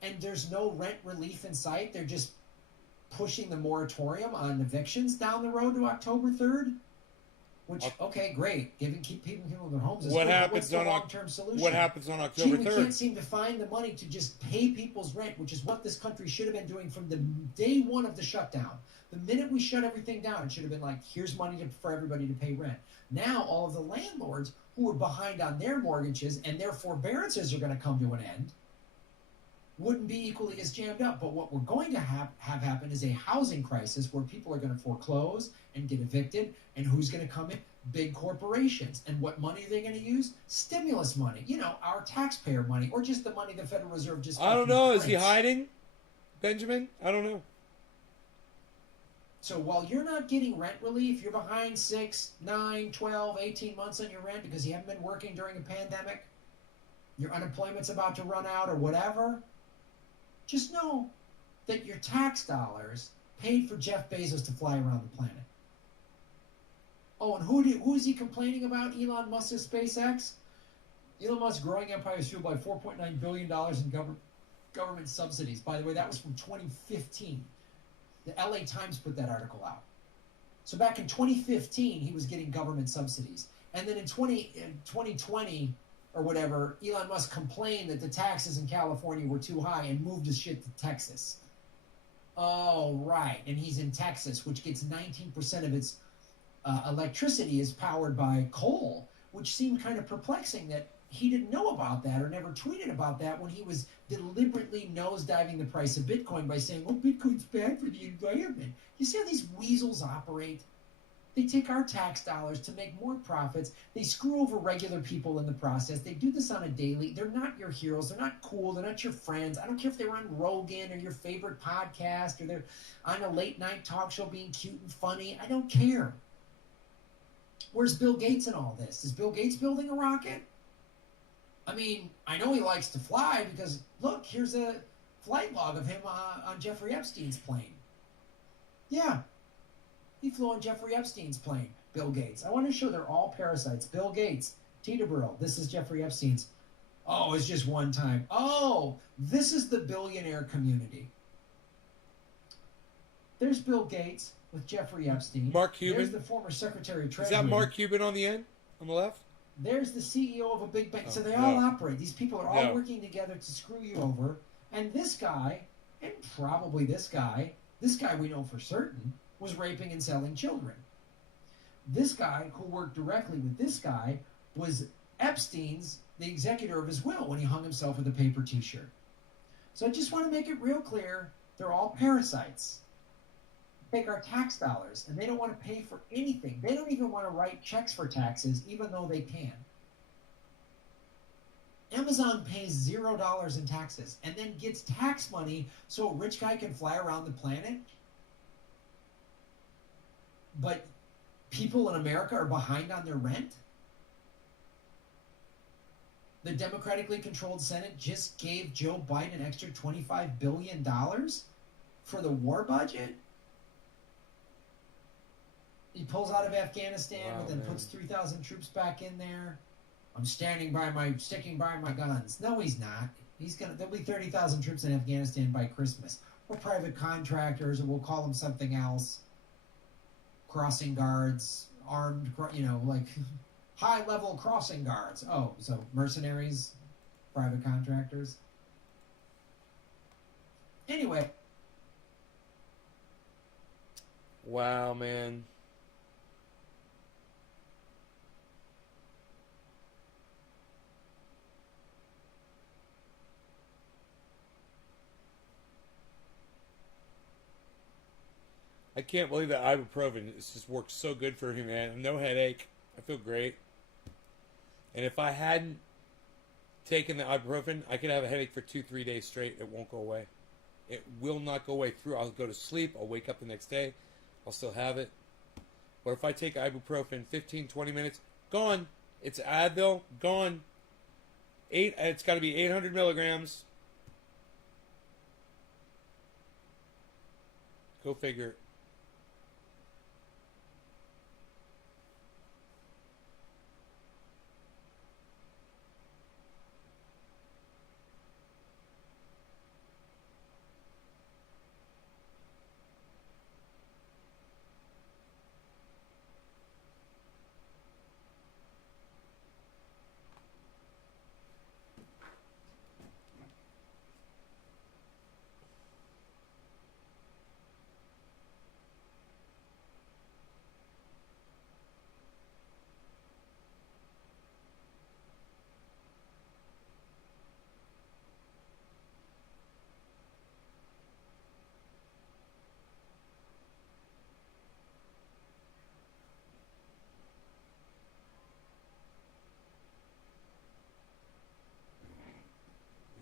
And there's no rent relief in sight? They're just pushing the moratorium on evictions down the road to October 3rd? Which, okay, great. Keep people in their homes is what good. happens What's the long-term solution? What happens on October 3rd? We can't seem to find the money to just pay people's rent, which is what this country should have been doing from the day one of the shutdown. The minute we shut everything down, it should have been like, here's money for everybody to pay rent. Now, all of the landlords who are behind on their mortgages and their forbearances are going to come to an end wouldn't be equally as jammed up. But what we're going to have happen is a housing crisis where people are going to foreclose and get evicted. And who's going to come in? Big corporations. And what money are they going to use? Stimulus money. You know, our taxpayer money, or just the money the Federal Reserve just... I don't know. Is he hiding, Benjamin? I don't know. So while you're not getting rent relief, you're behind 6, 9, 12, 18 months on your rent because you haven't been working during a pandemic. your unemployment's about to run out or whatever, just know that your tax dollars paid for Jeff Bezos to fly around the planet. Oh, and who is he complaining about? Elon Musk's SpaceX? Elon Musk's growing empire is fueled by $4.9 billion in government subsidies. By the way, that was from 2015. The LA Times put that article out. So back in 2015, he was getting government subsidies. And then in 2020 or whatever, Elon Musk complained that the taxes in California were too high and moved his shit to Texas. Oh, right. And he's in Texas, which gets 19% of its electricity is powered by coal, which seemed kind of perplexing that he didn't know about that or never tweeted about that when he was deliberately nosediving the price of Bitcoin by saying, oh, Bitcoin's bad for the environment. You see how these weasels operate? They take our tax dollars to make more profits. They screw over regular people in the process. They do this on a daily. They're not your heroes. They're not cool. They're not your friends. I don't care if they're on Rogan or your favorite podcast or they're on a late night talk show being cute and funny. I don't care. Where's Bill Gates in all this? Is Bill Gates building a rocket? I mean, I know he likes to fly because, look, here's a flight log of him on Jeffrey Epstein's plane. Yeah, he flew on Jeffrey Epstein's plane, Bill Gates. I want to show they're all parasites. Bill Gates, Teterboro, this is Jeffrey Epstein's. Oh, it's just one time. Oh, this is the billionaire community. There's Bill Gates with Jeffrey Epstein. Mark Cuban. There's the former Secretary of Treasury. Is that Mark Cuban on the end? On the left? There's the CEO of a big bank. So they no. all operate. These people are all No. working together to screw you over. And this guy, and probably this guy we know for certain, was raping and selling children. This guy who worked directly with this guy was Epstein's, the executor of his will when he hung himself with a paper t-shirt. So I just want to make it real clear, they're all parasites. Take our tax dollars, and they don't want to pay for anything. They don't even want to write checks for taxes, even though they can. Amazon pays $0 in taxes and then gets tax money so a rich guy can fly around the planet. But people in America are behind on their rent. The democratically controlled Senate just gave Joe Biden an extra $25 billion for the war budget. He pulls out of Afghanistan, but then puts 3,000 troops back in there. I'm sticking by my guns. No, he's not. There'll be 30,000 troops in Afghanistan by Christmas. Or private contractors, or we'll call them something else. Crossing guards, armed, like high-level crossing guards. Oh, so mercenaries, private contractors. Anyway. Wow, man. I can't believe that ibuprofen just works so good for me, man. No headache. I feel great. And if I hadn't taken the ibuprofen, I could have a headache for 2-3 days straight. It won't go away. It will not go away. I'll go to sleep. I'll wake up the next day. I'll still have it. But if I take ibuprofen 15-20 minutes, gone. It's Advil, gone. It's got to be 800 milligrams. Go figure.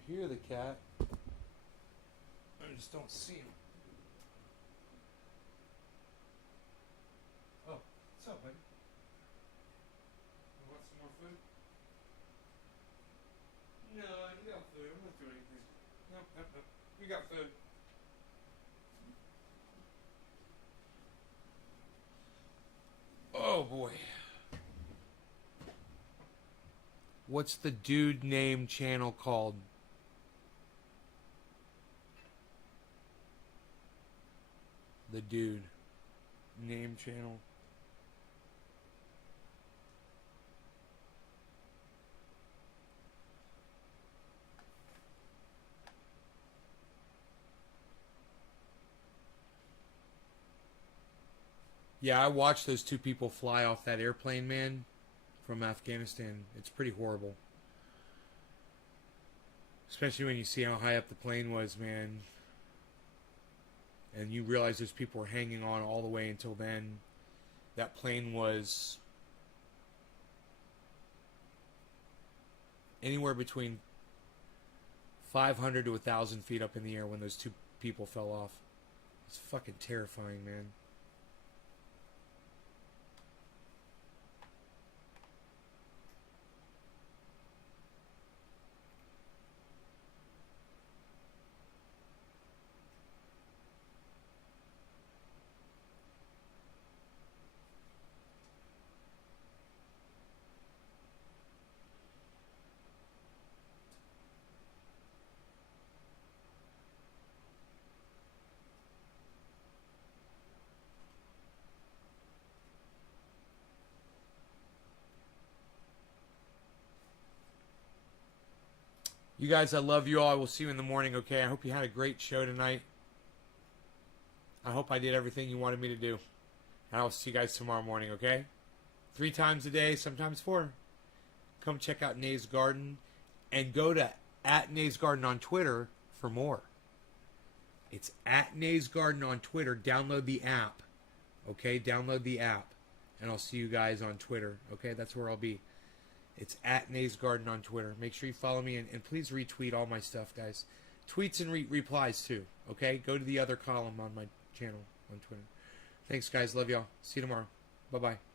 Hear the cat. I just don't see him. Oh, what's up, buddy? You want some more food? You got food. Oh boy. What's the dude name channel called? The dude name channel. Yeah, I watched those two people fly off that airplane, man, from Afghanistan. It's pretty horrible. Especially when you see how high up the plane was, man. And you realize those people were hanging on all the way until then. That plane was anywhere between 500 to 1,000 feet up in the air when those two people fell off. It's fucking terrifying, man. You guys, I love you all. I will see you in the morning, okay? I hope you had a great show tonight. I hope I did everything you wanted me to do. And I'll see you guys tomorrow morning, okay? 3 times a day, sometimes 4. Come check out Nay's Garden. And go to @NaysGarden on Twitter for more. It's @NaysGarden on Twitter. Download the app, okay? Download the app. And I'll see you guys on Twitter, okay? That's where I'll be. It's @NaysGarden on Twitter. Make sure you follow me, and please retweet all my stuff, guys. Tweets and replies, too, okay? Go to the other column on my channel on Twitter. Thanks, guys. Love y'all. See you tomorrow. Bye-bye.